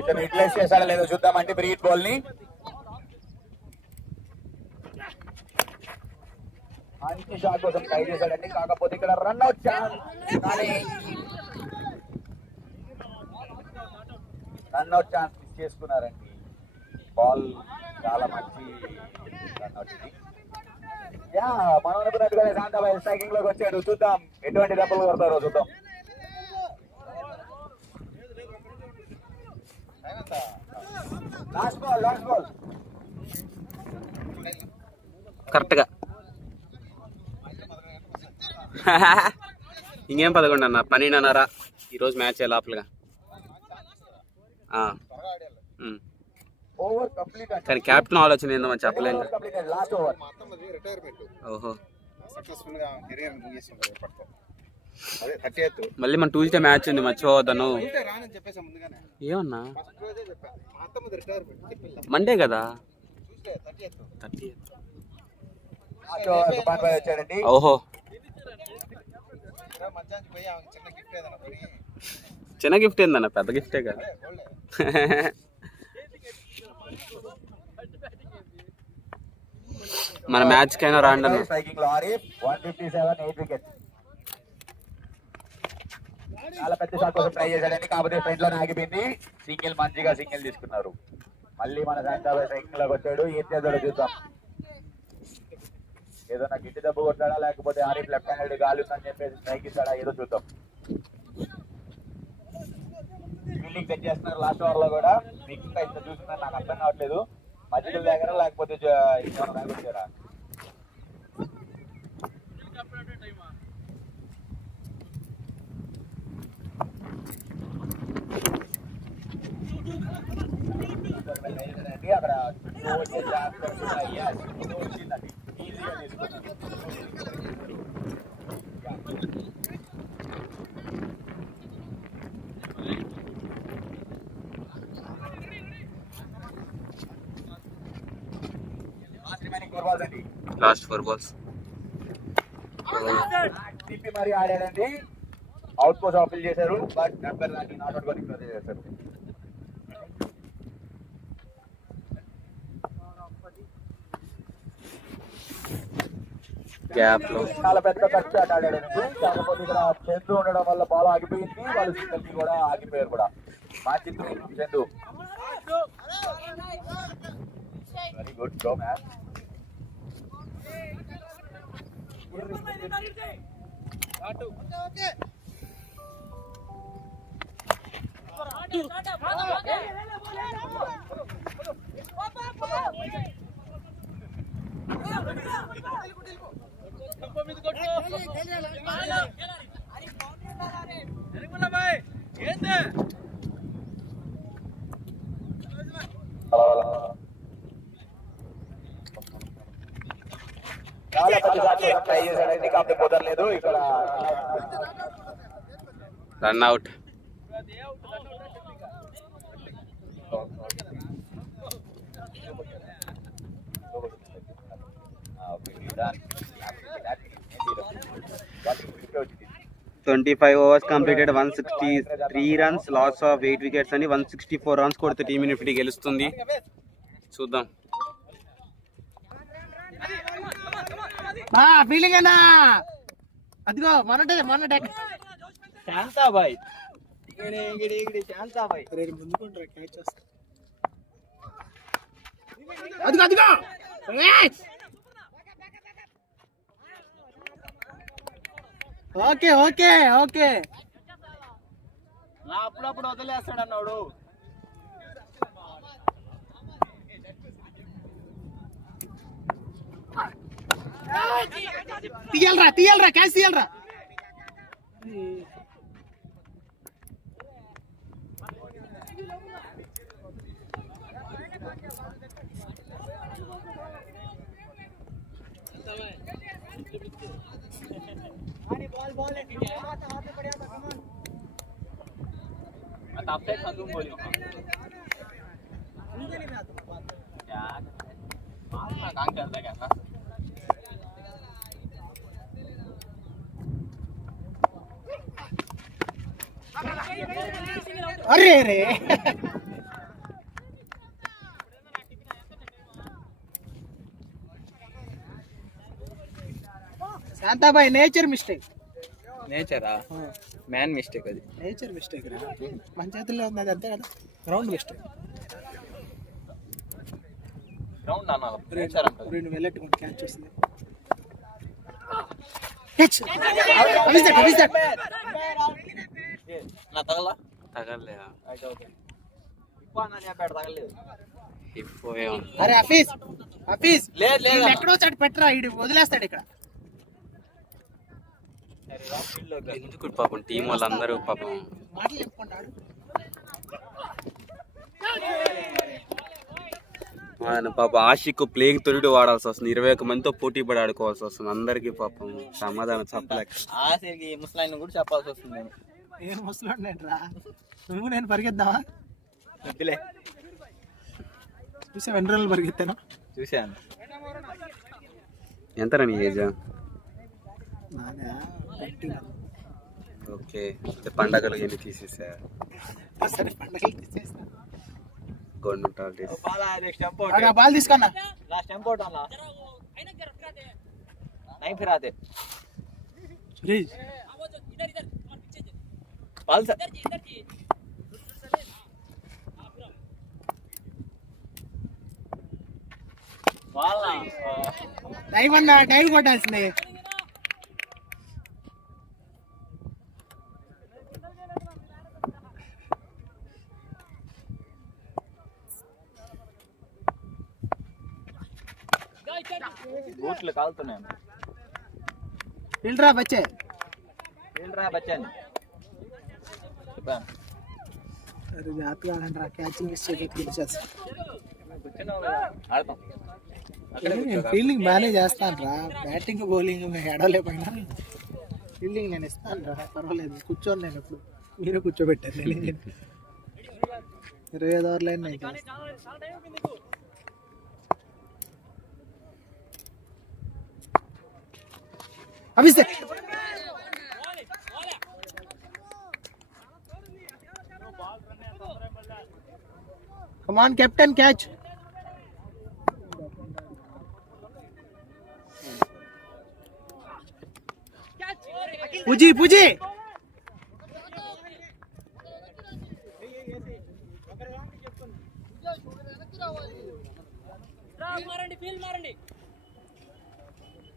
ఇతను యూటిలైజ్ చేశాడా లేదో చూద్దామంటే బ్రీడ్ బాల్ ని. మంచి షాట్ కోసం ట్రై చేశాడండి, కాకపోతే ఇక్కడ రన్అట్ ఛాన్స్, కానీ రన్అట్ ఛాన్స్ మిస్ చేసుకున్నారండి. బాల్ చాలా మంచి రన్అట్ ఇది. యా, మనం అనుకున్నట్టుగానే శాంతాబాయి స్ట్రైకింగ్ లోకి వచ్చాడు. చూద్దాం ఎటువంటి దెబ్బలు కొడతారో చూద్దాం. Last ball, last ball. కరెక్ట్గా ఇంకేం 11 అన్న 12:30 ఈరోజు మ్యాచ్ లోపలగా. ఓవర్ కంప్లీట్ అండి, కానీ క్యాప్టెన్ ఆలోచన ఏందో మనం చెప్పలేము. Last over. ఓహో, సక్సెస్ఫుల్ గా కెరీర్ ముగిస్తుంటారు ఎప్పటికో. అదే 30th మళ్ళీ మన ట్యూస్డే మ్యాచ్ ఉంది, మర్చిపోవద్దను. రానని చెప్పేసి ముందుగానే ఏమన్నా ఫస్ట్ రోజే చెప్పాను. మా అత్తమ్మ రిటైర్మెంట్ చెప్పింది మండే కదా, చూసే 30th 30th. తుఫాన్ భాయ్ వచ్చాడండి. ఓహో, మధ్యాహ్నం పోయి ఆమె చిన్న గిఫ్ట్ ఏదైనా కొని చిన్న గిఫ్ట్ ఏందన్న, పెద్ద గిఫ్టే కదా. మన మ్యాచ్ కైనా రాండి అన్న. స్ట్రైకింగ్ లో ఆరిఫ్ 157, 8 వికెట్స్. చాలా పెద్ద షాట్ కోసం ట్రై చేశాడండి, కాకపోతే ఫ్రంట్ లోనే ఆగిపోయింది. సింగిల్, మంచిగా సింగిల్ తీసుకున్నారు. మళ్ళీ మన శాంతాబాయి స్ట్రైకింగ్ లోకి వచ్చాడు. ఏం చేద్దాడో చూద్దాం. ఏదైనా గిట్టి దెబ్బ కొట్టాడా, లేకపోతే ఆరిఫ్ లెఫ్ట్ హ్యాండెడ్ గాలి ఉందని చెప్పేసి స్ట్రైక్ ఇస్తాడా, ఏదో చూద్దాం. ఫీల్డింగ్ సెట్ చేస్తున్నారు లాస్ట్ ఓవర్ లో కూడా. మీకు ఇంకా ఇంత చూస్తున్నారు, నాకు అర్థం కావట్లేదు. మధ్యలో దగ్గర లేకపోతే వచ్చారా. అక్కడ వచ్చిందండి, ఈజీగా తీసుకుంటాం. 4 balls అండి. Last 4 balls. తిప్పి మరి ఆడాడండి. అవుట్ పోస్ట్ అప్పీల్ చేశారు, బట్ నెంబర్ నాట్ అవుట్ గా డిక్లేర్ చేశారు. గ్యాప్ లో చాలా పెద్ద ఖర్చు ఆడాడండి. కాకపోతే ఇక్కడ చందు ఉండడం వల్ల బాల్ ఆగిపోయింది, వాళ్ళు సింగిల్ కూడా ఆగిపోయారు కూడా. మంచి Chandu, very good go man. చాలా పెద్ద ట్రై చేశాడండి, కాకపోతే కుదరలేదు. ఇక్కడ run out. done. 25 overs completed, 163 runs, loss of 8 wickets అని 164 runs కొడితే టీమ్ ఇన్ఫినిటీ గెలుస్తుంది. చూద్దాం. ఫీలింగ్ అన్నా అదిగో మన శాంతాబాయ్ శాంతాబాయ్ ముందుకుంటారా క్యాచ్ చేస్తా. అదిగో ఓకే ఓకే ఓకే అప్పుడప్పుడు వదిలేస్తాడు అన్నాడు. తీయాలరా క్యాచ్ తీయాలరా. अरे रे శాంతాబాయ్ నేచర్ మిస్టేక్. నేచరా మ్యాన్ మిస్టేక్, అది నేచర్ మిస్టేక్ రా. మన చేతుల్లో ఉంది అది, అంతే కదా. Ground mistake. గ్రౌండ్ అనాలి. రెండు వెళ్ళట్టుకుంటే క్యాచ్ వస్తుంది. అరే హఫీజ్ ఎక్కడో చాటు పెట్టరా, ఇడు వదిలేస్తాడు ఇక్కడ. ఎందుకు పాపం టీం వాళ్ళందరూ పాపం మాటలు చెప్పుకుంటాడు. ఆయన పాపం ఆషిక్ ప్లేయింగ్ తొలిటి వాడాల్సి వస్తుంది. 21 మందితో పోటీ పడి ఆడుకోవాల్సి వస్తుంది. అందరికి పాపం సమాధానం చెప్పలేక ఆశకి ముసలాయిని కూడా చెప్పాల్సి వస్తుంది. నేను ముసలాడు రా, నువ్వు నేను పరిగెద్దామా? వద్దులే. చూసా 2 రోజులు పరిగెత్తాను. చూశాను. ఎంత నీ ఏజ్? ఓకే, పండగలు ఎన్ని తీసేసా? సరే పండగలు తీసేస్తా. బాల్ తీసుకున్నా టైం అన్నా, టైం కొట్టాల్సిందే. బూట్లు కాలుతున్నాయి. ఫీల్డరా బచ్చే, అని అరే జాగ్రత్తగా ఆడండి రా, క్యాచింగ్ మిస్ చేయలేదు. నేను ఫీల్డింగ్ బాగానే చేస్తాను రా, బ్యాటింగ్ బౌలింగ్ ఏడవలేకపోయినా ఫీల్డింగ్ నేను ఇస్తాను రా, పర్వాలేదు. కూర్చోను నేను, ఇప్పుడు మీరు కూర్చోబెట్టారు. నేను 25 ఓవర్లు అయినా Hafiz. Come on, captain, catch. Puji.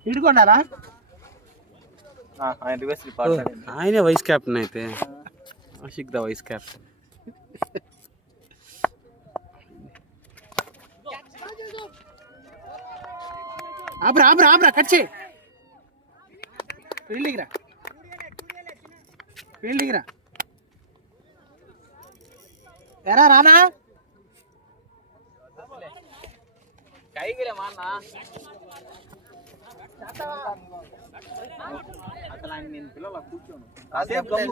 ఇడుకున్నారా? ఆయనే వైస్ కెప్టెన్ అయితే Ashiq the vice captain. ఆబ్రా cut చేయి. ఫీల్డింగ్ రా ఎరా రానా.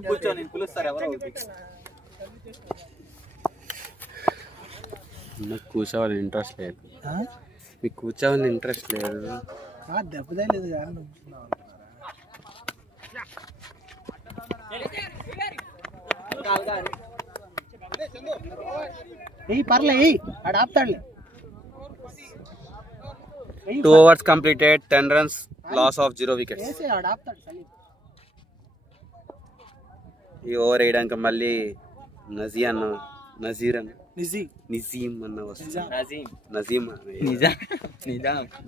కూర్చో, నేను పిలుస్తారు ఎవరో. నాకు కూర్చోవాలని ఇంట్రెస్ట్ లేదు. మీకు కూర్చోవాలని ఇంట్రెస్ట్ లేదు. దెబ్బలేదు పర్లే ఆడు ఆపుతాడులే. 2 overs completed, 10 runs, loss of 0 wickets. ఆడు ఆపుతాడు. ఈ ఓవర్ వేయడానికి మళ్ళీ నజీం అన్న వస్తుంది.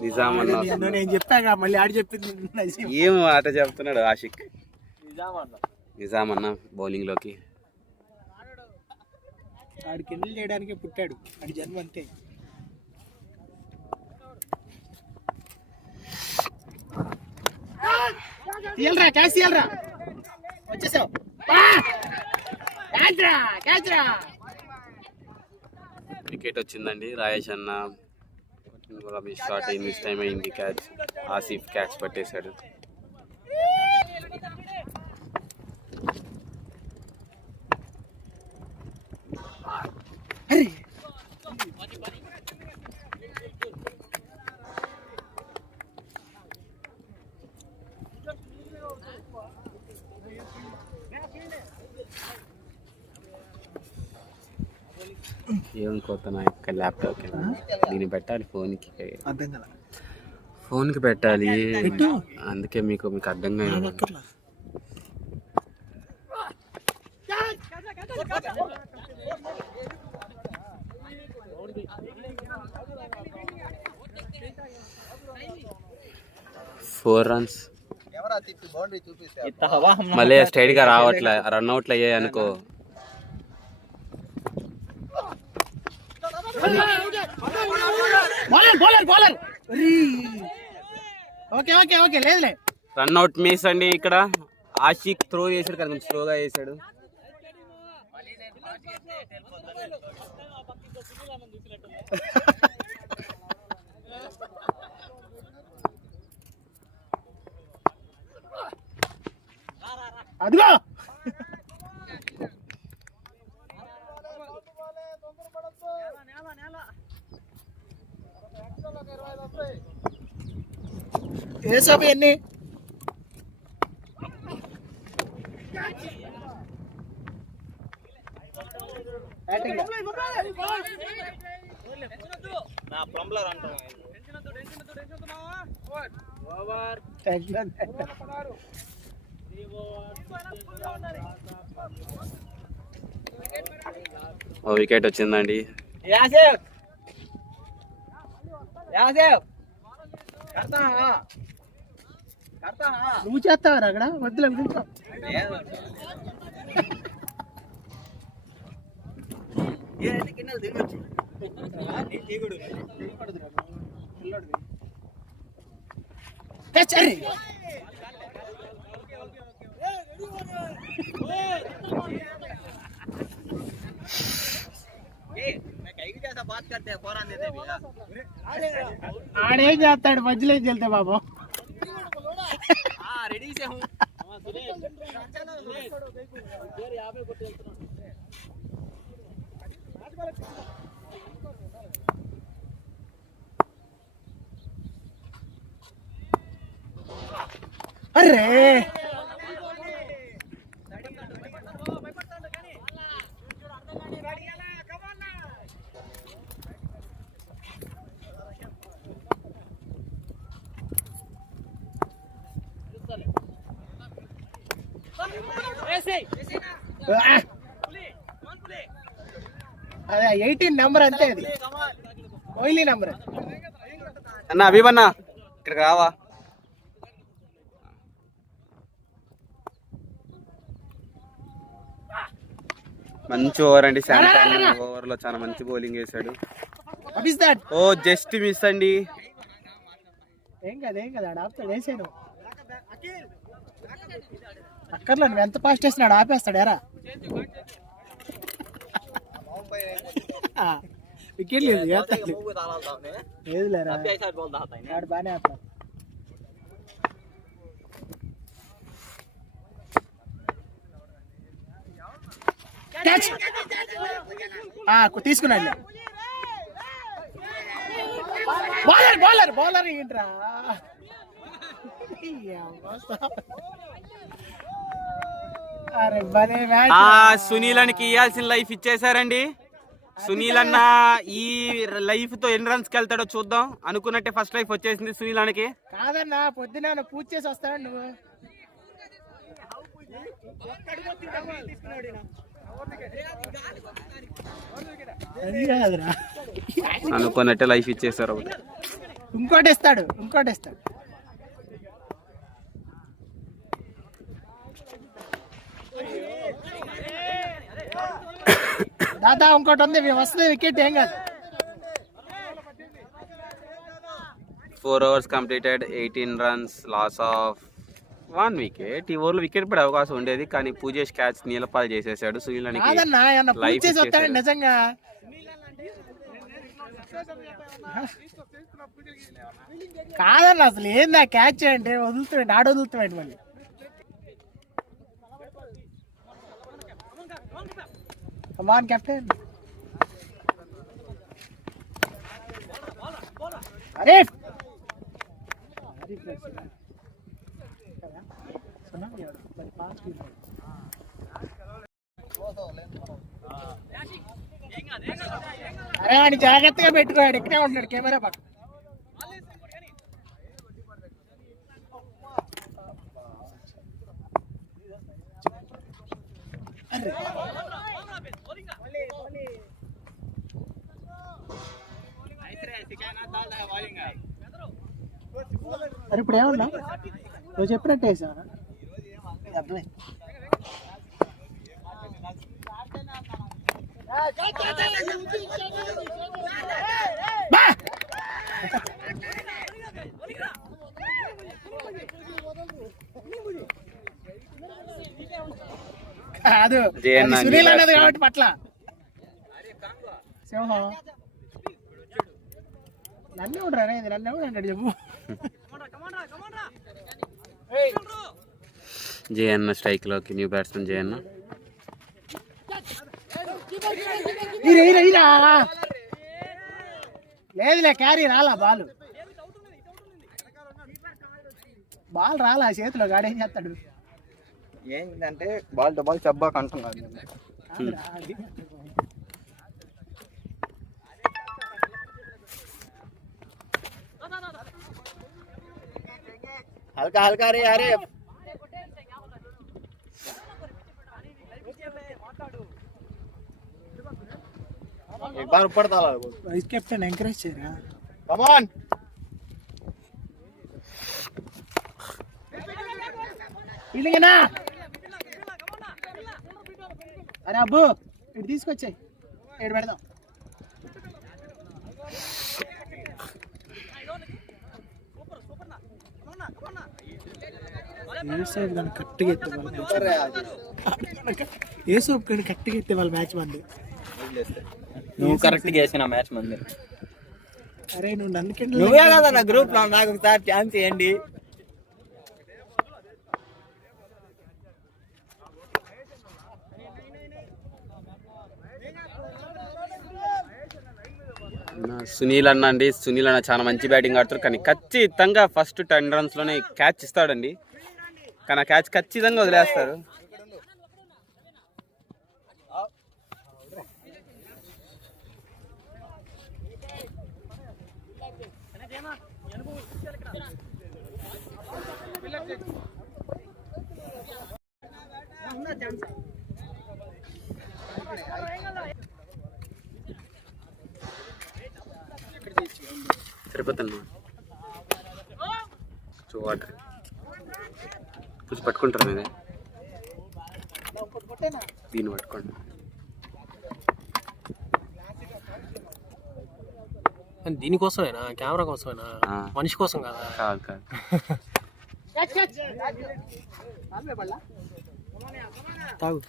నిజాం అన్న నేను చెప్పాగా మళ్ళీ ఆడు చెప్పింది. ఏం ఆట చెప్తున్నాడు ఆషిక్. నిజాం అన్న బౌలింగ్ లోకి. ఆడు కిండల్ చేయడానికే పుట్టాడు, ఆడి జన్మ అంతే. క్యాచ్ తీయాలరా, వచ్చేసావు. వికెట్ వచ్చిందండి. రాయేష్ అన్న షార్ట్ అయింది, మిస్ టైం అయింది. క్యాచ్ ఆసిఫ్ క్యాచ్ పట్టేశాడు. ఏమనుకోతా నా యొక్క ల్యాప్టాప్ దీన్ని పెట్టాలి, ఫోన్కి పెట్టాలి. అందుకే మీకు అర్థం కాదు. ఫోర్ రన్స్ మళ్ళీ స్ట్రైట్ గా రావట్లే. రన్అట్లు అయ్యాయి అనుకో. రన్అట్ మిస్ అండి. ఇక్కడ ఆషిక్ త్రో చేశాడు కానీ కొంచెం స్లోగా చేశాడు. అదిగో ఏసాపు ఎన్ని ఓ వికెట్ వచ్చిందండి. నువ్వు చేస్తావరా అక్కడ మధ్యలో కూర్చో. ఆడేం చేస్తాడు మధ్యలో వెళ్తే బాబు. అరే అదే 18 నెంబర్ అంతే, అది కోహ్లీ నెంబర్. అన్న అభిమన్నా ఇక్కడికి రావా. మంచి ఓవర్ అండి, శాంసంగ్ ఓవర్ లో చాలా మంచి బౌలింగ్ వేసాడు. ఓ జస్ట్ మిస్ అండి. ఏం కదా ఆడ ఆపుతాడు, వేసాను అక్కర్లో నువ్వు ఎంత ఫాస్ట్ వేసినాడు ఆపేస్తాడు ఎరా. వికెట్ లేదు లేదు లేరా, ఆడు బాగానే ఆపుతాడు. తీసుకున్నాడు. బౌలర్ ఏంట్రా, సునీల్ అన్నకి ఇవ్వాల్సిన లైఫ్ ఇచ్చేసారండి. సునీల్ అన్న ఈ లైఫ్ తో ఎన్ని రన్స్ కి వెళ్తాడో చూద్దాం. అనుకున్నట్టే ఫస్ట్ లైఫ్ వచ్చేసింది సునీల్ అన్నకి. కాదన్నా పొద్దున పూజ చేసి వస్తాడు నువ్వు. అనుకున్నట్టే లైఫ్ ఇచ్చేసారు. ఇంకోటి ఇస్తాడు. దాదా ఇంకోటి ఉంది, వస్తుంది వికెట్, ఏం కాదు. 4 overs completed, 18 runs, loss of 1 wicket. ఈ ఓవర్లో వికెట్ పడే అవకాశం ఉండేది, కానీ పూజేష్ క్యాచ్ నీలపాలు చేసేసాడు. సునీల్ అన్నకి లైఫ్ ఇచ్చేసాడు. నిజంగా కాదన్న, అసలు ఏందా క్యాచ్ అంటే వదులుతాడు, ఆడ వదులుతాడు మళ్ళీ. Come on, captain. Arif. అరే అని జాగ్రత్తగా పెట్టుకోడు, ఇక్కడే ఉంటాడు కెమెరా పక్క. అరే ఇప్పుడు ఏమన్నా నువ్వు చెప్పినట్టు వేసా. కాదు సునీల్ అన్నది కాబట్టి పట్ల సింహం నన్ను కూడా అనేది, నన్ను కూడా అంటాడు చెప్పు. జయన్న స్ట్రైక్ లోకి న్యూ బ్యాట్స్మెన్ జయన్న. లేదులే, క్యారీ రాలా, బాల్ రాలా చేతిలో, గాడేం చేస్తాడు. ఏంటంటే బాల్ తో బాల్ చెబ్బాకు అంటున్నాడు. हल्का हल्का रे अरे एक बार ऊपर डाला वाइस कैप्टन एंकरेज చేయరా. कम ऑन ఫీల్డింగ్ నా. అరే అబ్బు ఇటు తీసుకొచ్చాయి, ఏడు పెడదాం. కరెక్ట్గా ఎత్తే వాళ్ళ మ్యాచ్ మంది. నువ్వు కరెక్ట్గా వేసిన మ్యాచ్ మంది. అరే నువ్వు నన్ను నువ్వే కదా నా గ్రూప్ లో, నాకు ఒకసారి ఛాన్స్ ఇవ్వండి. సునీల్ అన్న అండి, సునీల్ అన్న చాలా మంచి బ్యాటింగ్ ఆడుతారు, కానీ ఖచ్చితంగా ఫస్ట్ 10 runs లోనే క్యాచ్ ఇస్తాడండి. కానీ ఆ క్యాచ్ ఖచ్చితంగా వదిలేస్తారు. తిరుపతి అన్న వాటర్ కొంచెం పట్టుకుంటారు మీదే, దీన్ని పట్టుకోండి. దీనికోసమేనా? కెమెరా కోసమేనా? మనిషి కోసం కదా? కాదు కాదు. తాగు.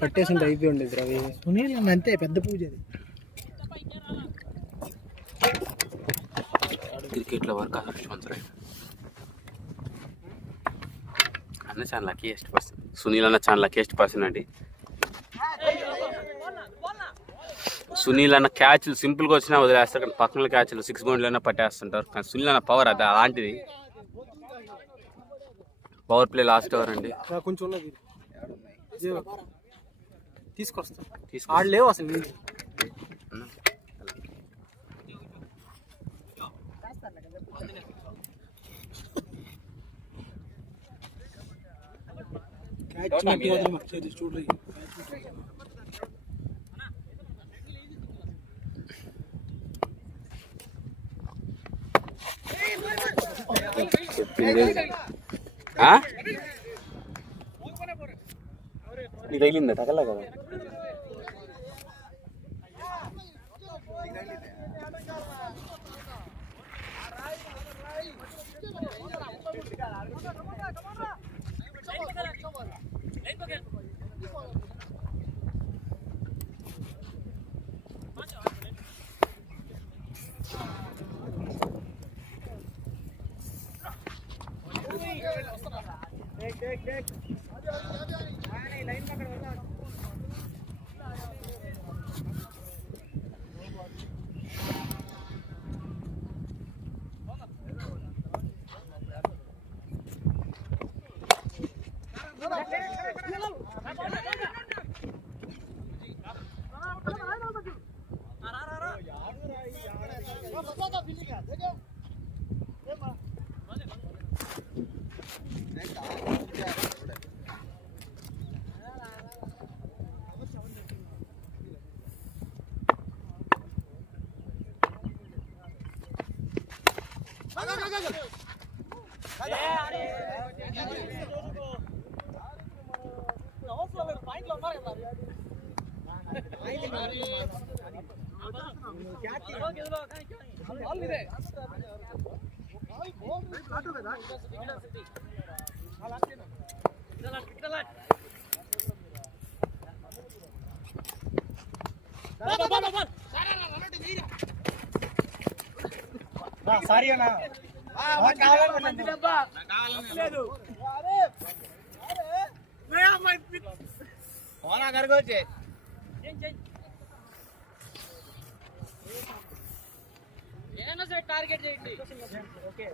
పట్టేసి అయిపోయి ఉండేది రవి. సునీల్ అంతే పెద్ద పూజ అది. క్రికెట్లో వర్క్ స్పాన్సర్ అన్న చాలా లక్కీయెస్ట్ పర్సన్. సునీల్ అన్న చాలా లక్కీయెస్ట్ పర్సన్ అండి. సునీల్ అన్న క్యాచ్లు సింపుల్గా వచ్చినా వదిలేస్తారు, కానీ పక్కన క్యాచ్లు 6 బౌండ్లైనా పట్టేస్తుంటారు. కానీ సునీల్ అన్న పవర్ అది అలాంటిది. పవర్ ప్లే లాస్ట్ ఓవర్ అండి. కొంచెం ఉన్నది తీసుకొస్తా. ఆడలేవు అసలు నీళ్ళు. చూడలేదు. ఇది తగిలిందా? తగలా కదా. సారీ అన్నా టార్గెట్ చేయండి. ఓకే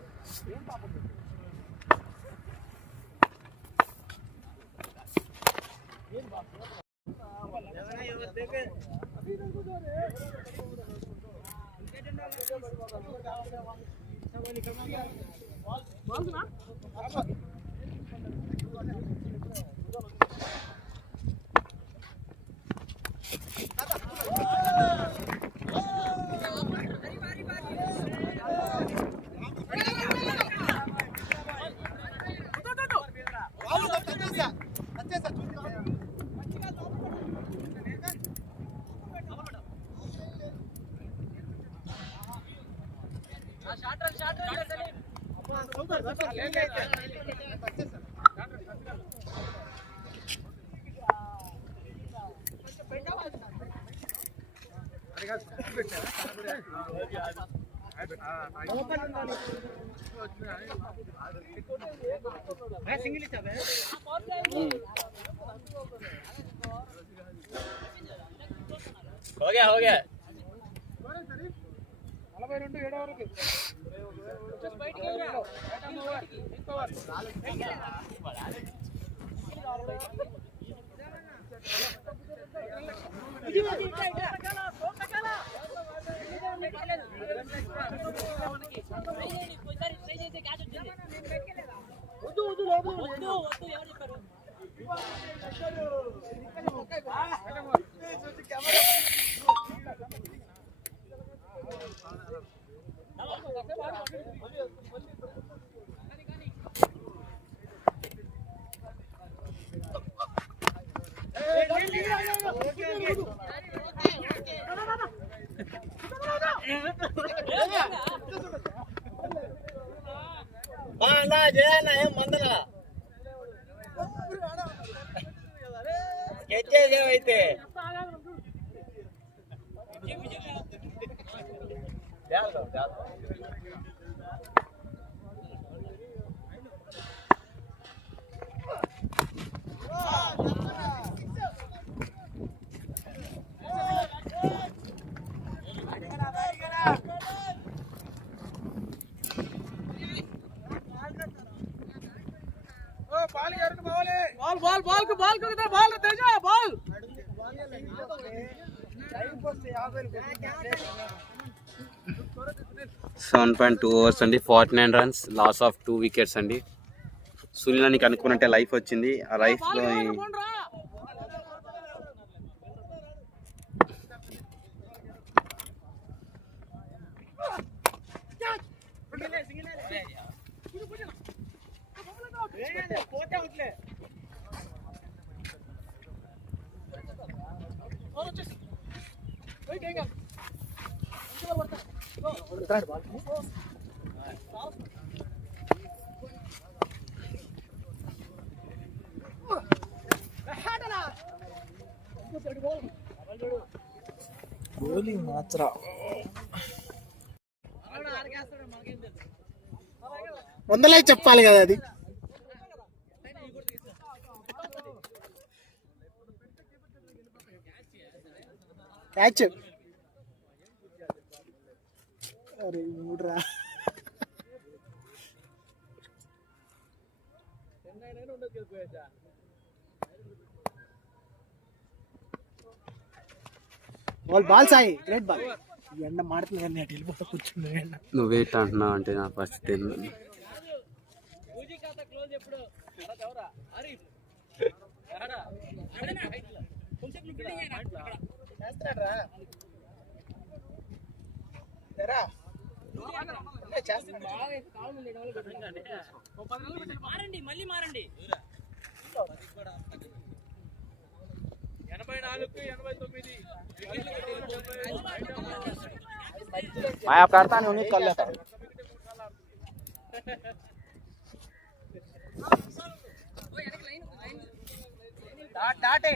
అయితే బాల్ 7.2 overs అండి, 49 runs, లాస్ ఆఫ్ 2 wickets అండి. సునీలానికి అనుకున్నట్టే లైఫ్ వచ్చింది. ఆ లైఫ్ లో బౌలింగ్ మాత్రం వందలే చెప్పాలి కదా అది. క్యాచ్ అరే మూడ్రా బాల్ సాయి గ్రేట్ బాల్. ఎండ మాడుతుంది కానీ అటు వెళ్ళిపోతా కూర్చుంది ఎండ. నువ్వేట అంటున్నావు అంటే నా పరిస్థితి ఏంది? मैं आप करता नहीं उन्हीं कर लेता डाटे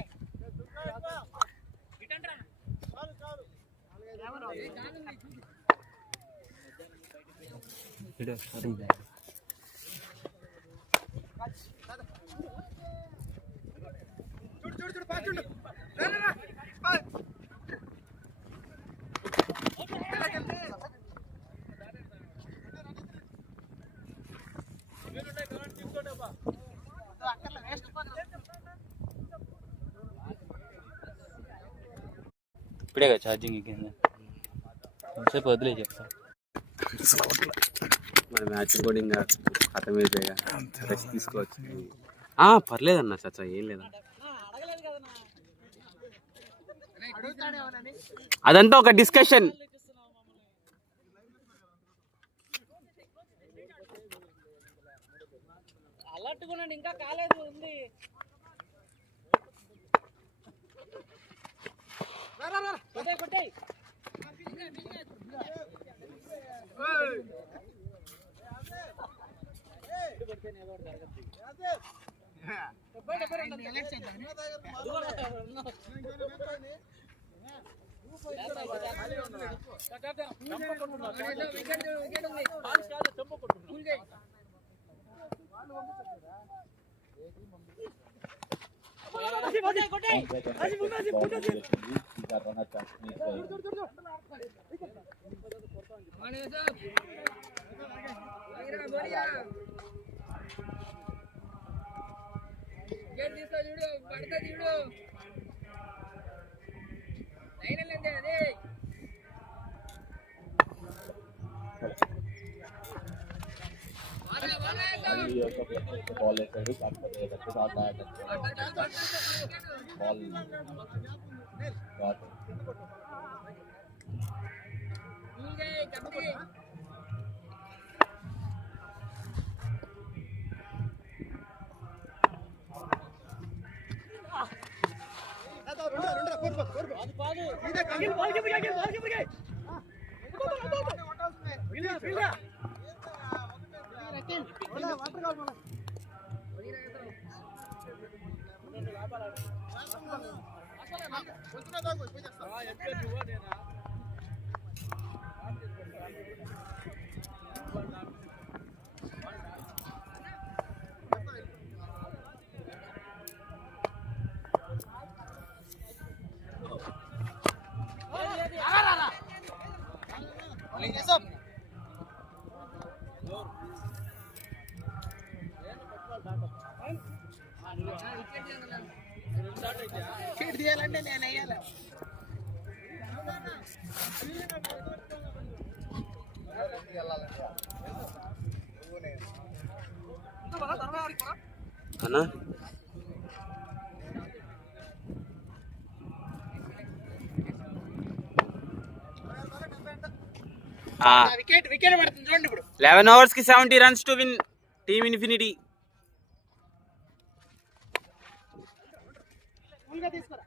ఇప్పుడే ఛార్జింగ్ ఎక్కింది, సేపు వదిలే చెప్తా. మన మ్యాచ్ కూడా ఇంకా ఖతం అయిపోయా, రెస్ట్ తీసుకోవచ్చు. పర్లేదన్న చచ్చా, ఏం లేదా. అదంతా ఒక డిస్కషన్. ఇంకా కాలేదు ఉంది. బాల్ వేసాడు కాకపోతే బాల్ తీయాలంటే నేను వేయాలి. అన్నా వికెట్ పడుతుంది చూడండి ఇప్పుడు. 11 overs కి 70 runs to win Team Infinity. తీసుకురా.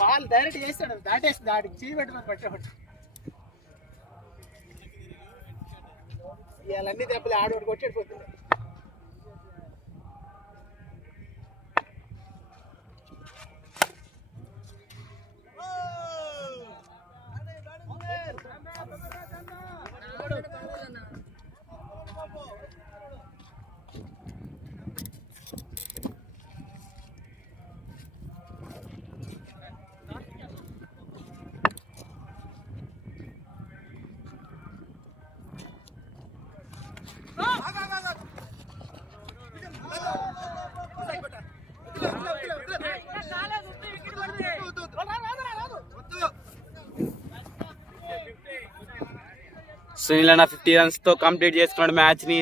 బాల్ డైరెక్ట్ చేస్తాడు, దాటేసి దాటికి చేయి పెట్టుకొని పట్టేవాడు. ఇవన్నీ దెబ్బలు ఆడవాడు కొట్టేడిపోతుంది. సునీల్ అన్న 50 runs తో కంప్లీట్ చేసుకున్నాడు మ్యాచ్ ని.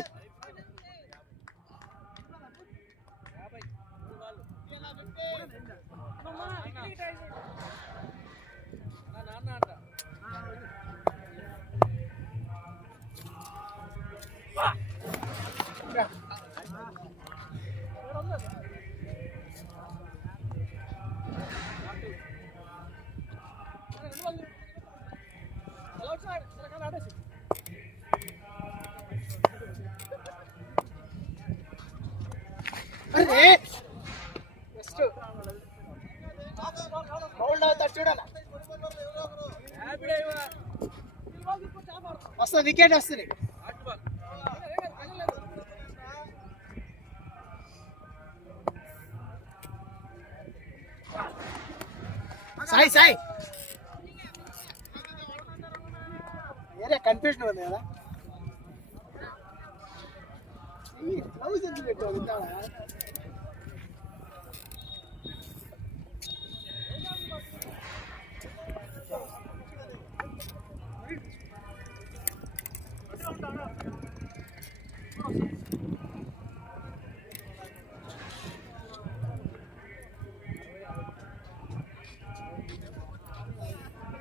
వస్తుంది వికెట్ వస్తుంది. సాయి సాయి వేరే కన్ఫ్యూజన్ ఉంది కదా. గ్లౌజ్ ఎందుకు పెట్టావు?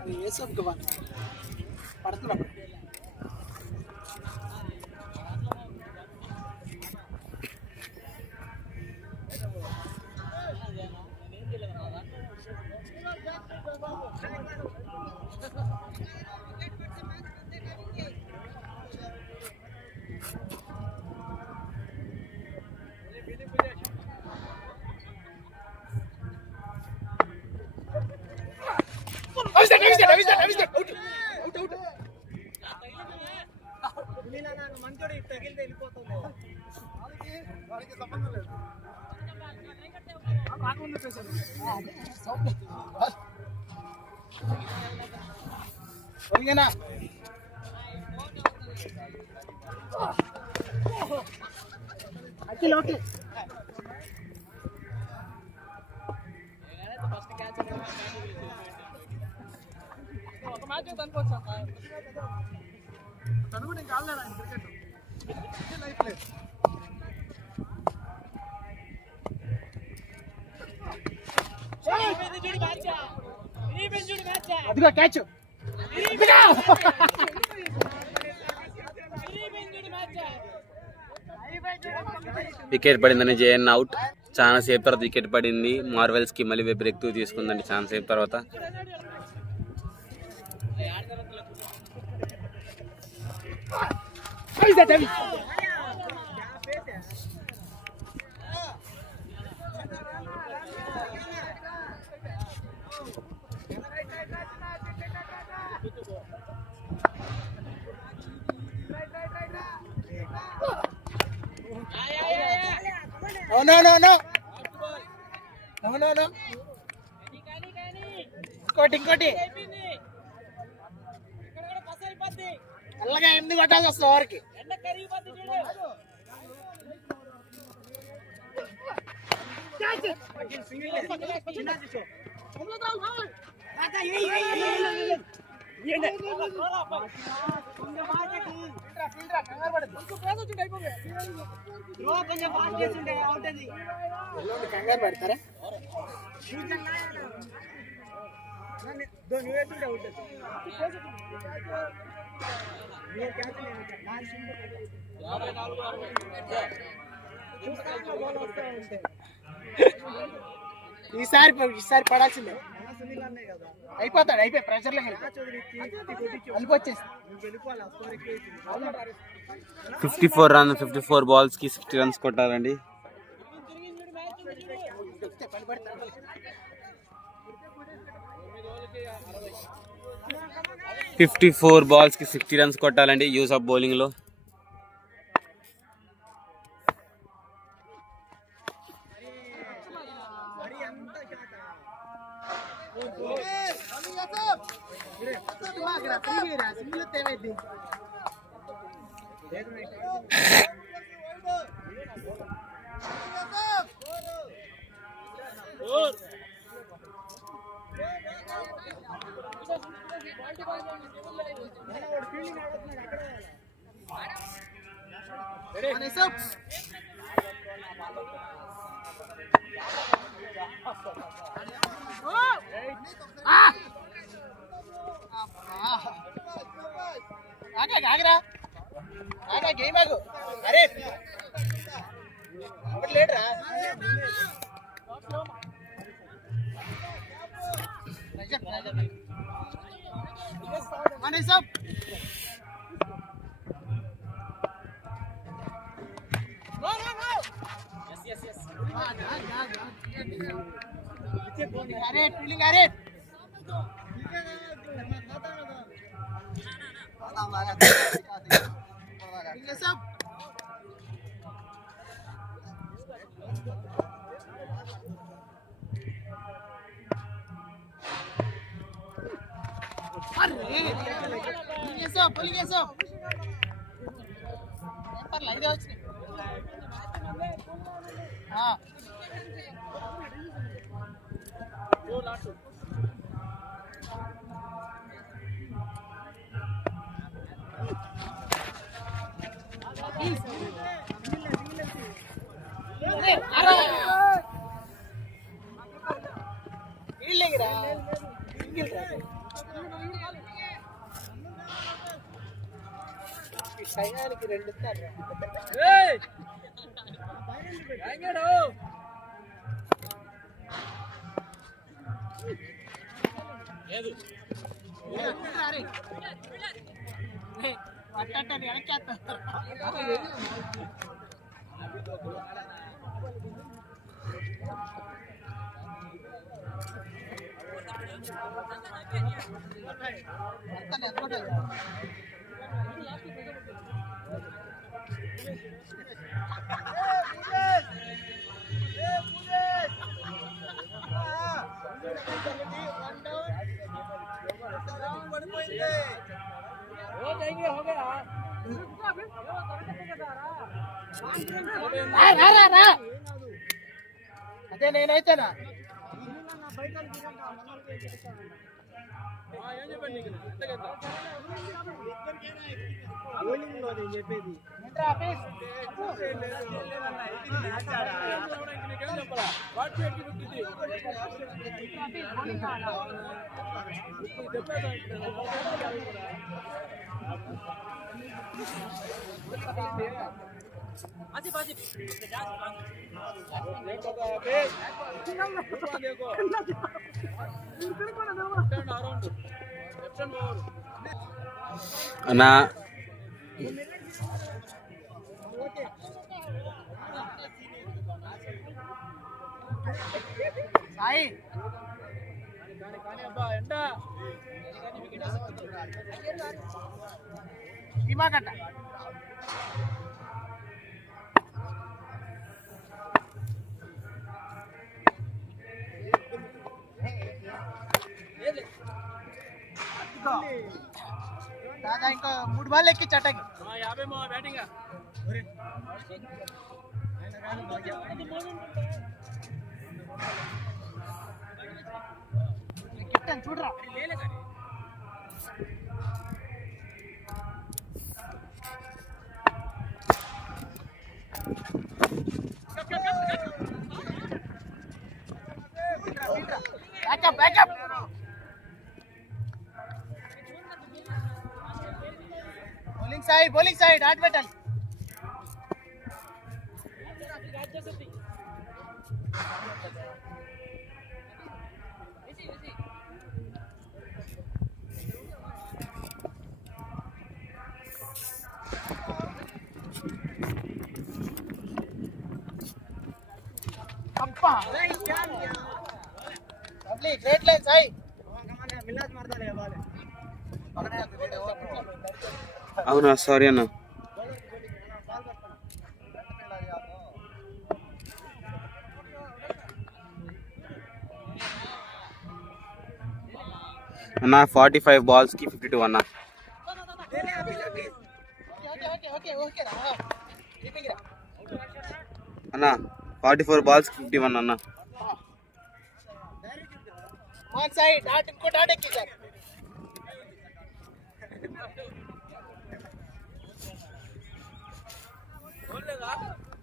వేసప్పుడు పడుతున్నప్పుడు అదిగో క్యాచ్. వికెట్ పడిందని జేఎన్ అవుట్. చాలా సేపు తర్వాత వికెట్ పడింది. మార్వెల్స్ కి మళ్ళీ బ్రేక్ త్రూ తీసుకుందండి చాలా సేపు తర్వాత. ఇంకోటి అలాగే ఎందుకు కొట్టాల్సి వస్తుంది వారికి. కంగారు పడతారా? ఈసారి పడాల్సిందే. అయిపోయి ప్రెషర్లో వచ్చేసి 54 రన్ 54 balls కి 60 runs కొట్టారండి. 54 balls కి 60 runs కొట్టాలండి యూసఫ్ బౌలింగ్ లో. గేమ్ ఆగు. అరే లేట్రా. అరే ఫీలింగ్ అరే సైనానికి 2 ఇస్తారు. అదే నేనైతేనా అన్నా దాదా ఇంకా 3 బాల్ ఎక్కి చట్టకి చూడరా బ్యాకప్ బౌలింగ్ సైడ్ ఆట పెట్టాలి గ్రేట్ లైన్ సాయి అవునా సారీ అన్న అన్న 45 balls కి 52 అన్న అన్న 44 balls కి 51 అన్న సైడ్ ఆట ఇంకో ఆట ఎక్కి సార్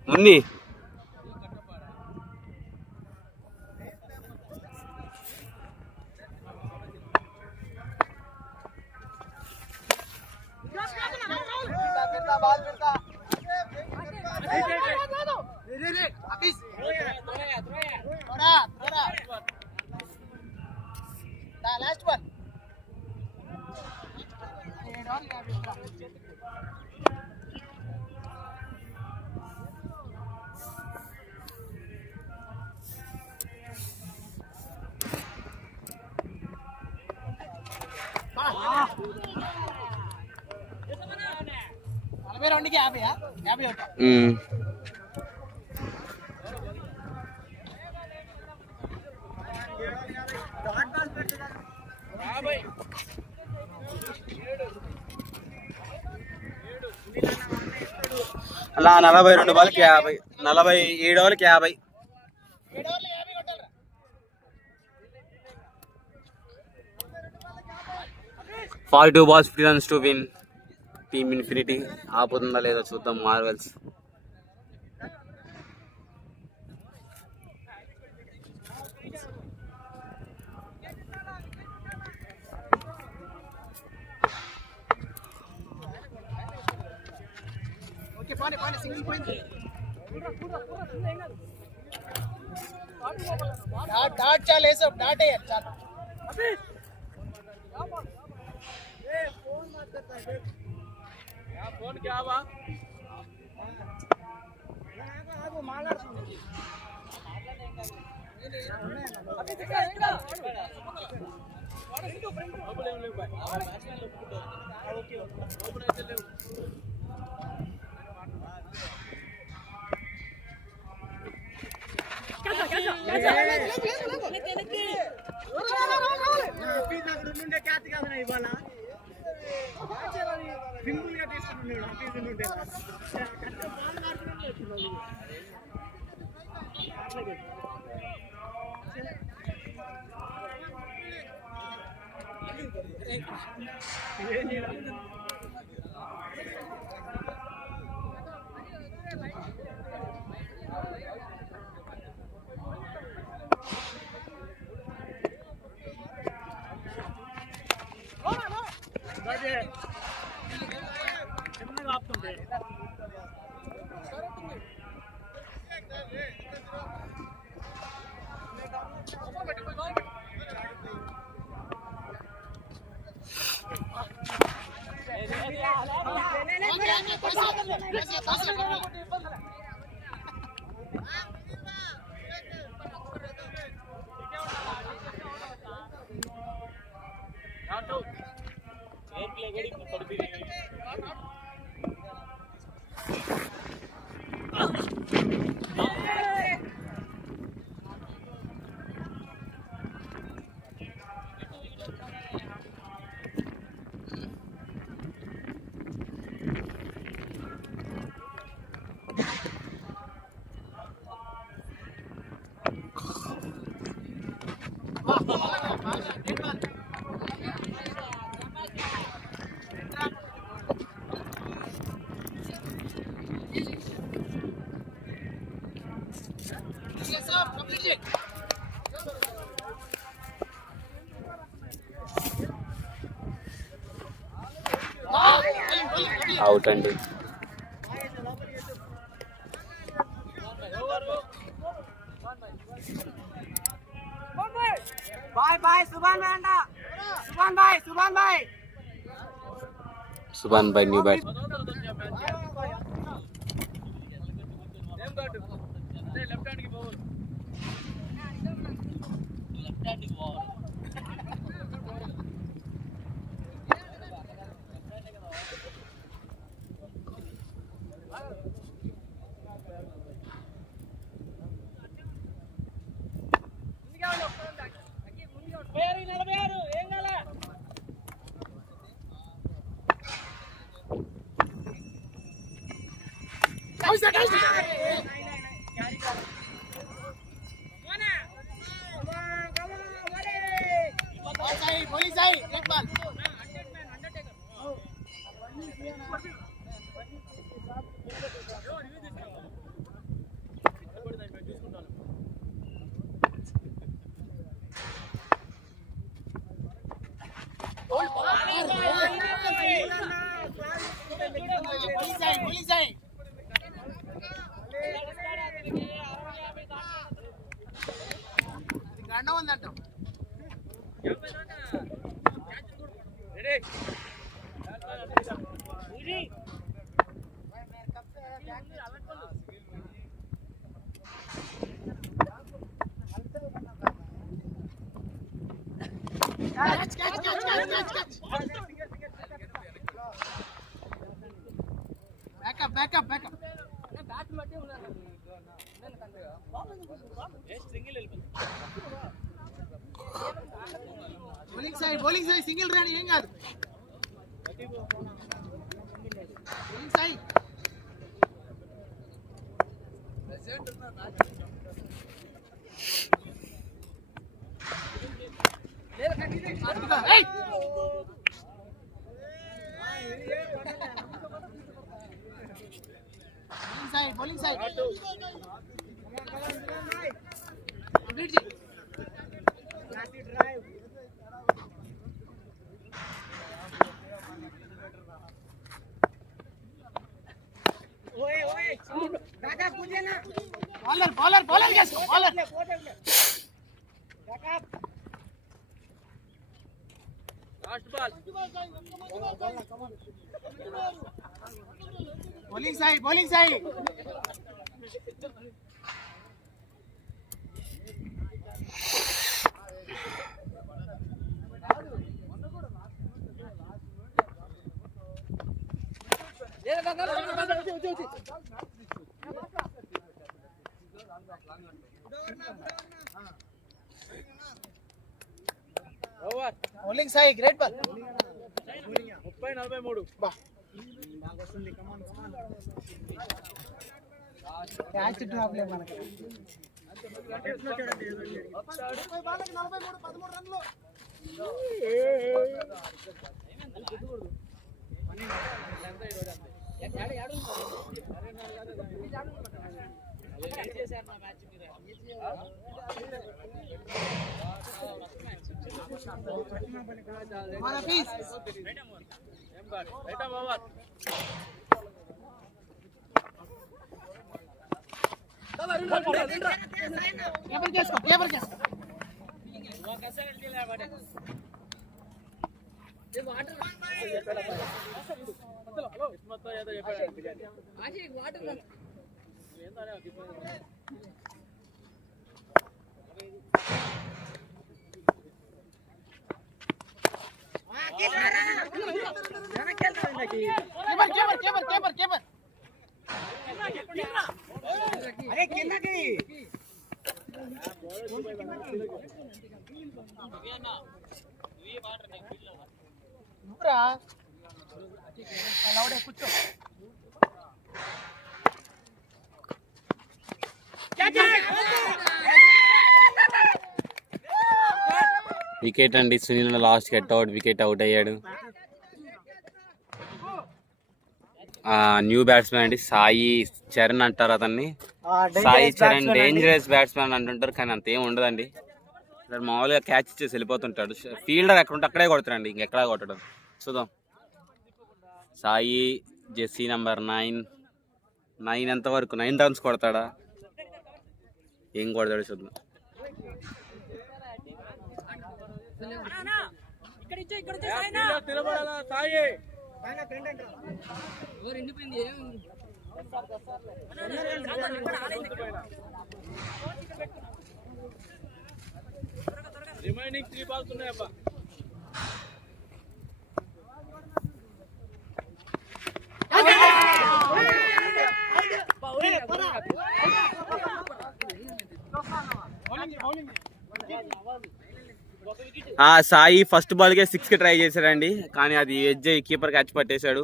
ఉంది లాస్ట్ వన్ రౌండ్కి 50 అవుతా అలా 42 బాల్కి 50 47 ఓవర్లకి 50 42 balls 50 runs to win. Team Infinity ఆపుతుందా లేదా చూద్దాం. మార్వెల్స్ డాట్ చాలు వేసావు డాట్ వేయాలి చాలు అవుట్ అండి. Subhan bhai new bat. Bowling side single రాని ఏం కాదు. Bowling side bowling side. Complete it. Drive. Back up, bowler, yes, bowler. Back up. Bowling Sai, bowling Sai. Bowling Sai, great ball. 30-43. Catch drop లేదు మనకి. 43 రన్లు. మన పీస్ కేపర్ చేసుకో, కేపర్ చేసుకో. కేపర్ కేపర్ కేపర్ కేపర్. అరే కిందకి నువ్వురా లౌడే కూర్చో. వికెట్ అండి, సునీల్ లాస్ట్ వికెట్ అవుట్ అయ్యాడు. న్యూ బ్యాట్స్మెన్ అండి, సాయి చరణ్ అంటారు అతన్ని. సాయి చరణ్ డేంజరస్ బ్యాట్స్మెన్ అంటుంటారు, కానీ అంత ఏం ఉండదండి. మామూలుగా క్యాచ్ ఇచ్చేసి వెళ్ళిపోతుంటాడు. ఫీల్డర్ ఎక్కడ ఉంటే అక్కడే కొడతాడండి, ఇంకెక్కడా కొట్టడం. చూద్దాం. సాయి జెర్సీ నంబర్ 9 ఎంతవరకు 9 రన్స్ కొడతాడా, ఏం కొడతాడు చూద్దాం. రిమైనింగ్ 3 balls ఉన్నాయబ్బా. సాయి ఫస్ట్ బాల్ కే 6 కి ట్రై చేశాడండి, కానీ అది ఎడ్జ్ కీపర్ క్యాచ్ పట్టేశాడు.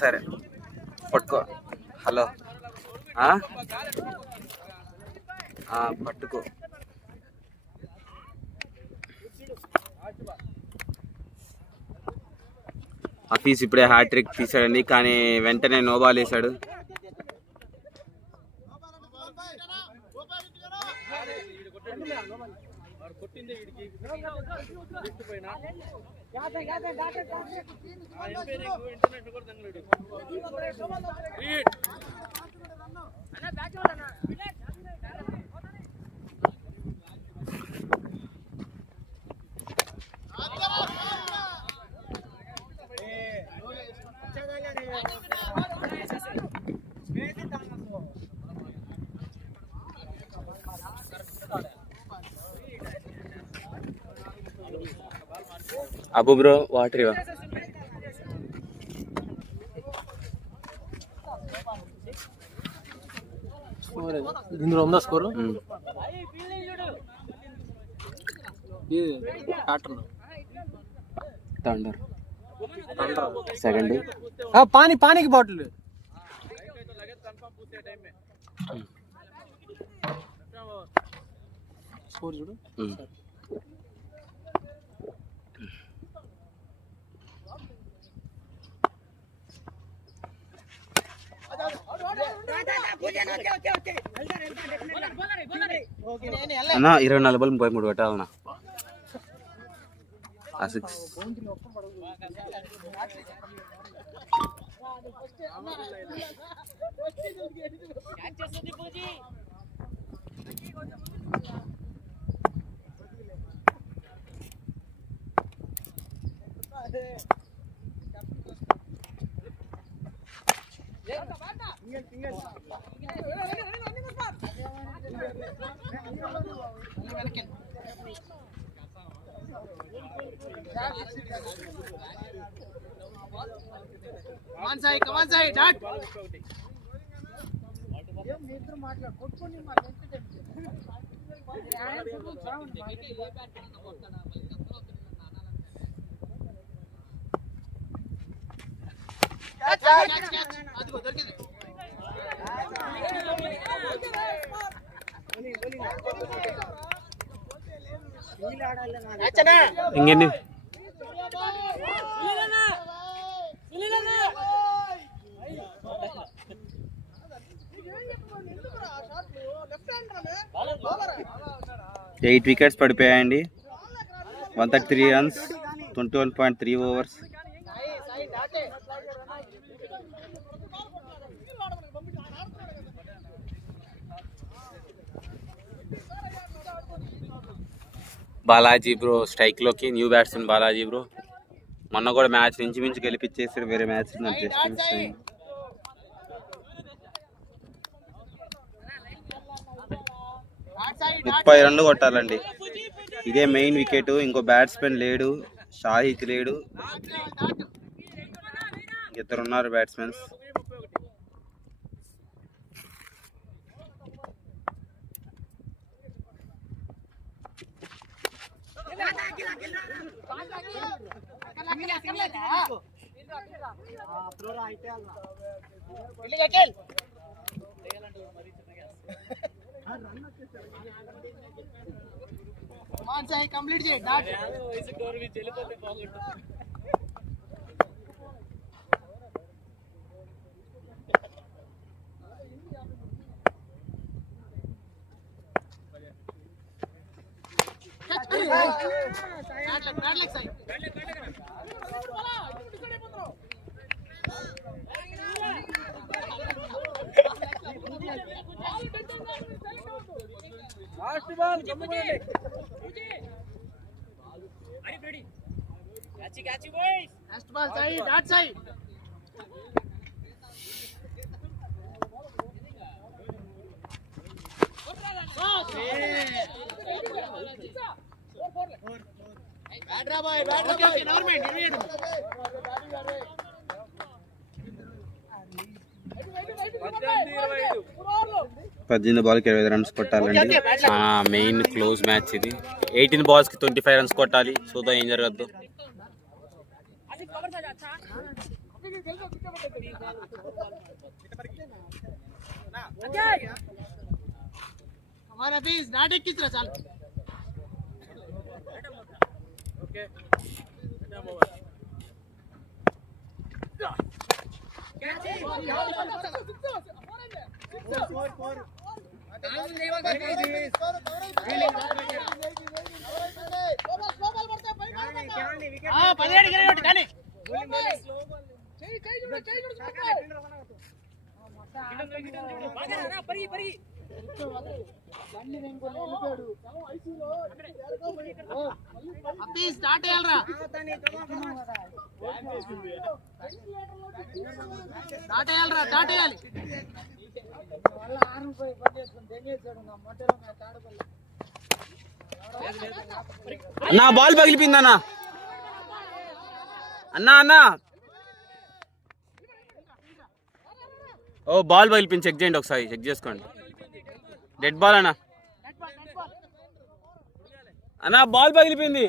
సరే పట్టుకో. హలో పట్టుకో. హఫీజ్ ఇప్పుడే హ్యాట్రిక్ తీసాడండి, కానీ వెంటనే నో బాల్ వేశాడు. అబు బ్రో వాటర్ ఇవ్వ. ఇందులో ఉందా స్కోరు? Thunder second. పానీకి బాటిల్ స్కోర్ చూడు. అన్నా 24 బాల్ 33 పెట్టాలన్నా. 6 ఇంకెన్ని ఎయిట్ వికెట్స్ పడిపోయాయండి. 133 runs, 21.3 overs. Balaji bro strike లోకి న్యూ బ్యాట్స్మెన్ బాలాజీ బ్రో. మొన్న కూడా మ్యాచ్ నుంచి మించి గెలిపించేసాడు. వేరే మ్యాచ్ జస్ట్ 30 రన్లు కొట్టాలండి. ఇదే మెయిన్ వికెట్. ఇంకో బ్యాట్స్మెన్ లేడు, షాహిద్ లేడు, ఇద్దరు ఉన్నారు బ్యాట్స్మెన్స్. కంప్లీట్ చేయి. Last ball side, that side. Bad boy. Okay, never mind. 18 బాల్కి 25 రన్స్ కొట్టాలండి. మెయిన్ క్లోజ్ మ్యాచ్ ఇది. 18 balls కి 25 రన్స్ కొట్టాలి. చూద్దాం ఏం జరగద్దు. Come on, Afiz, not a kiss, Rachel. Okay. Start అయ్యాలరా. స్టార్ట్ అయ్యాలి. అన్నా బాల్ పగిలిపోయిందన్నా. అన్నా ఓ బాల్ పగిలిపోయింది. చెక్ చేయండి ఒకసారి, చెక్ చేసుకోండి. డెడ్ బాల్ అన్నా బాల్ పగిలిపోయింది.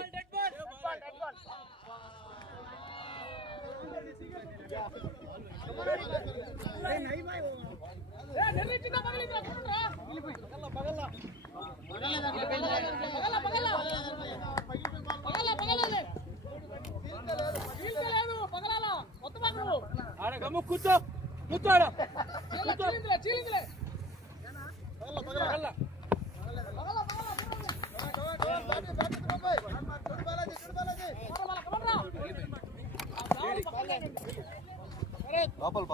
కూర్చో కూర్చోడు. లోపల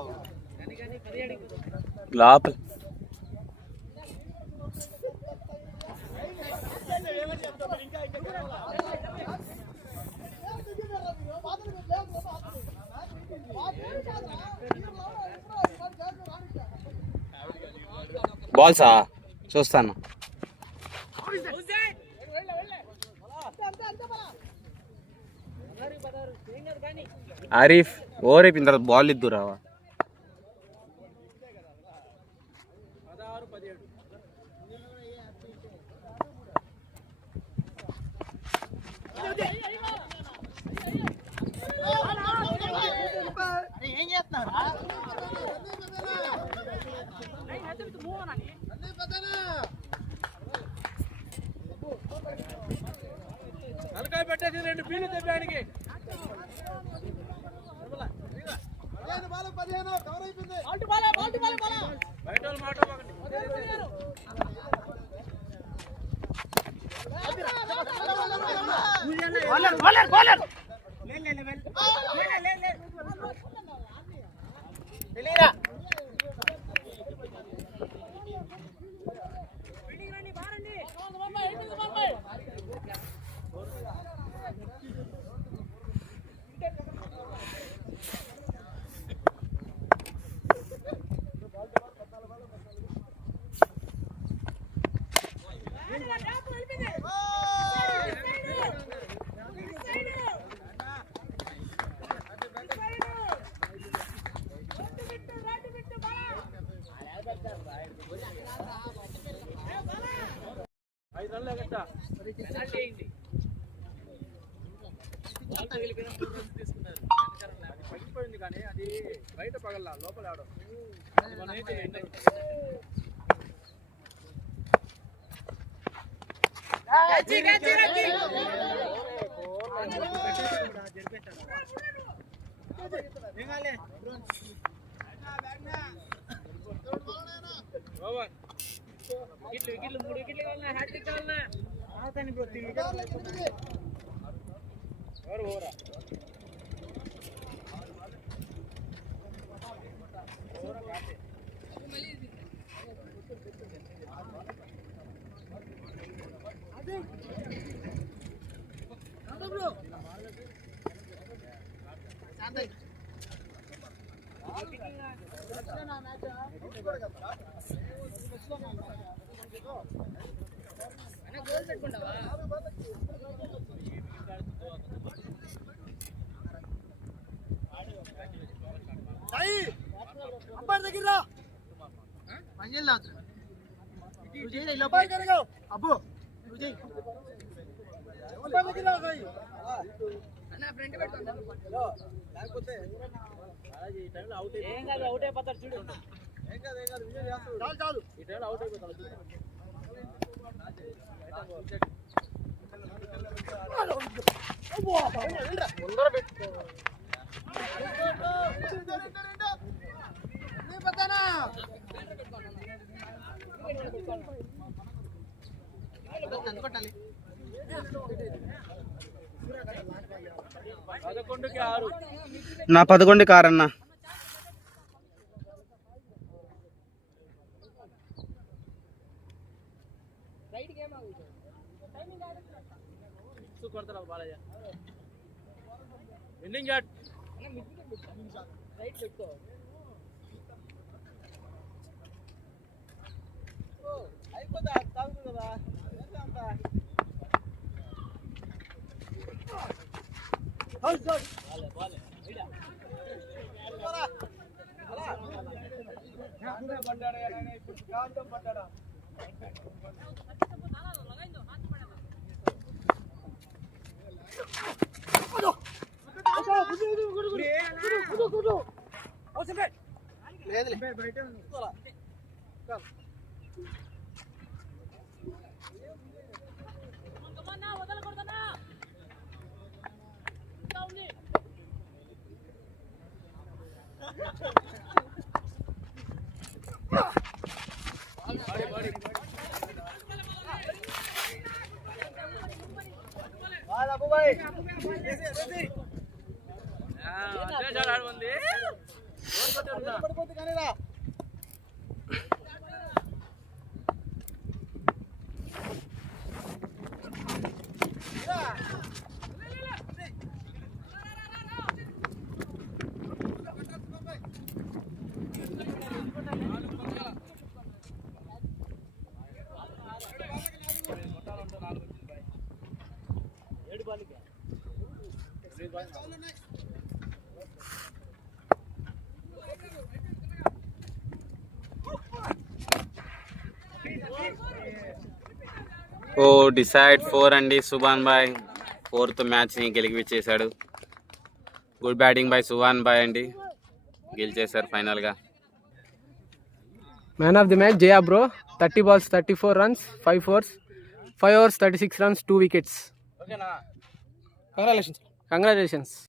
బాల్సా చూస్తాను. ఆరిఫ్ ఓవర్ అయిపోయిన తర్వాత బాల్ ఇద్దు రావా. నా 11కి 6 అన్న. ఓ డిసైడ్ 4 అండి సుభాన్ బాయ్ 4th మ్యాచ్ని గెలిపించేశాడు. Good batting by Subhan bhai అండి, గెలిచేశారు ఫైనల్గా. Man of the match Jaya bro. 30 balls 34 runs 5 fours 5 overs 36 runs 2 wickets. Congratulations.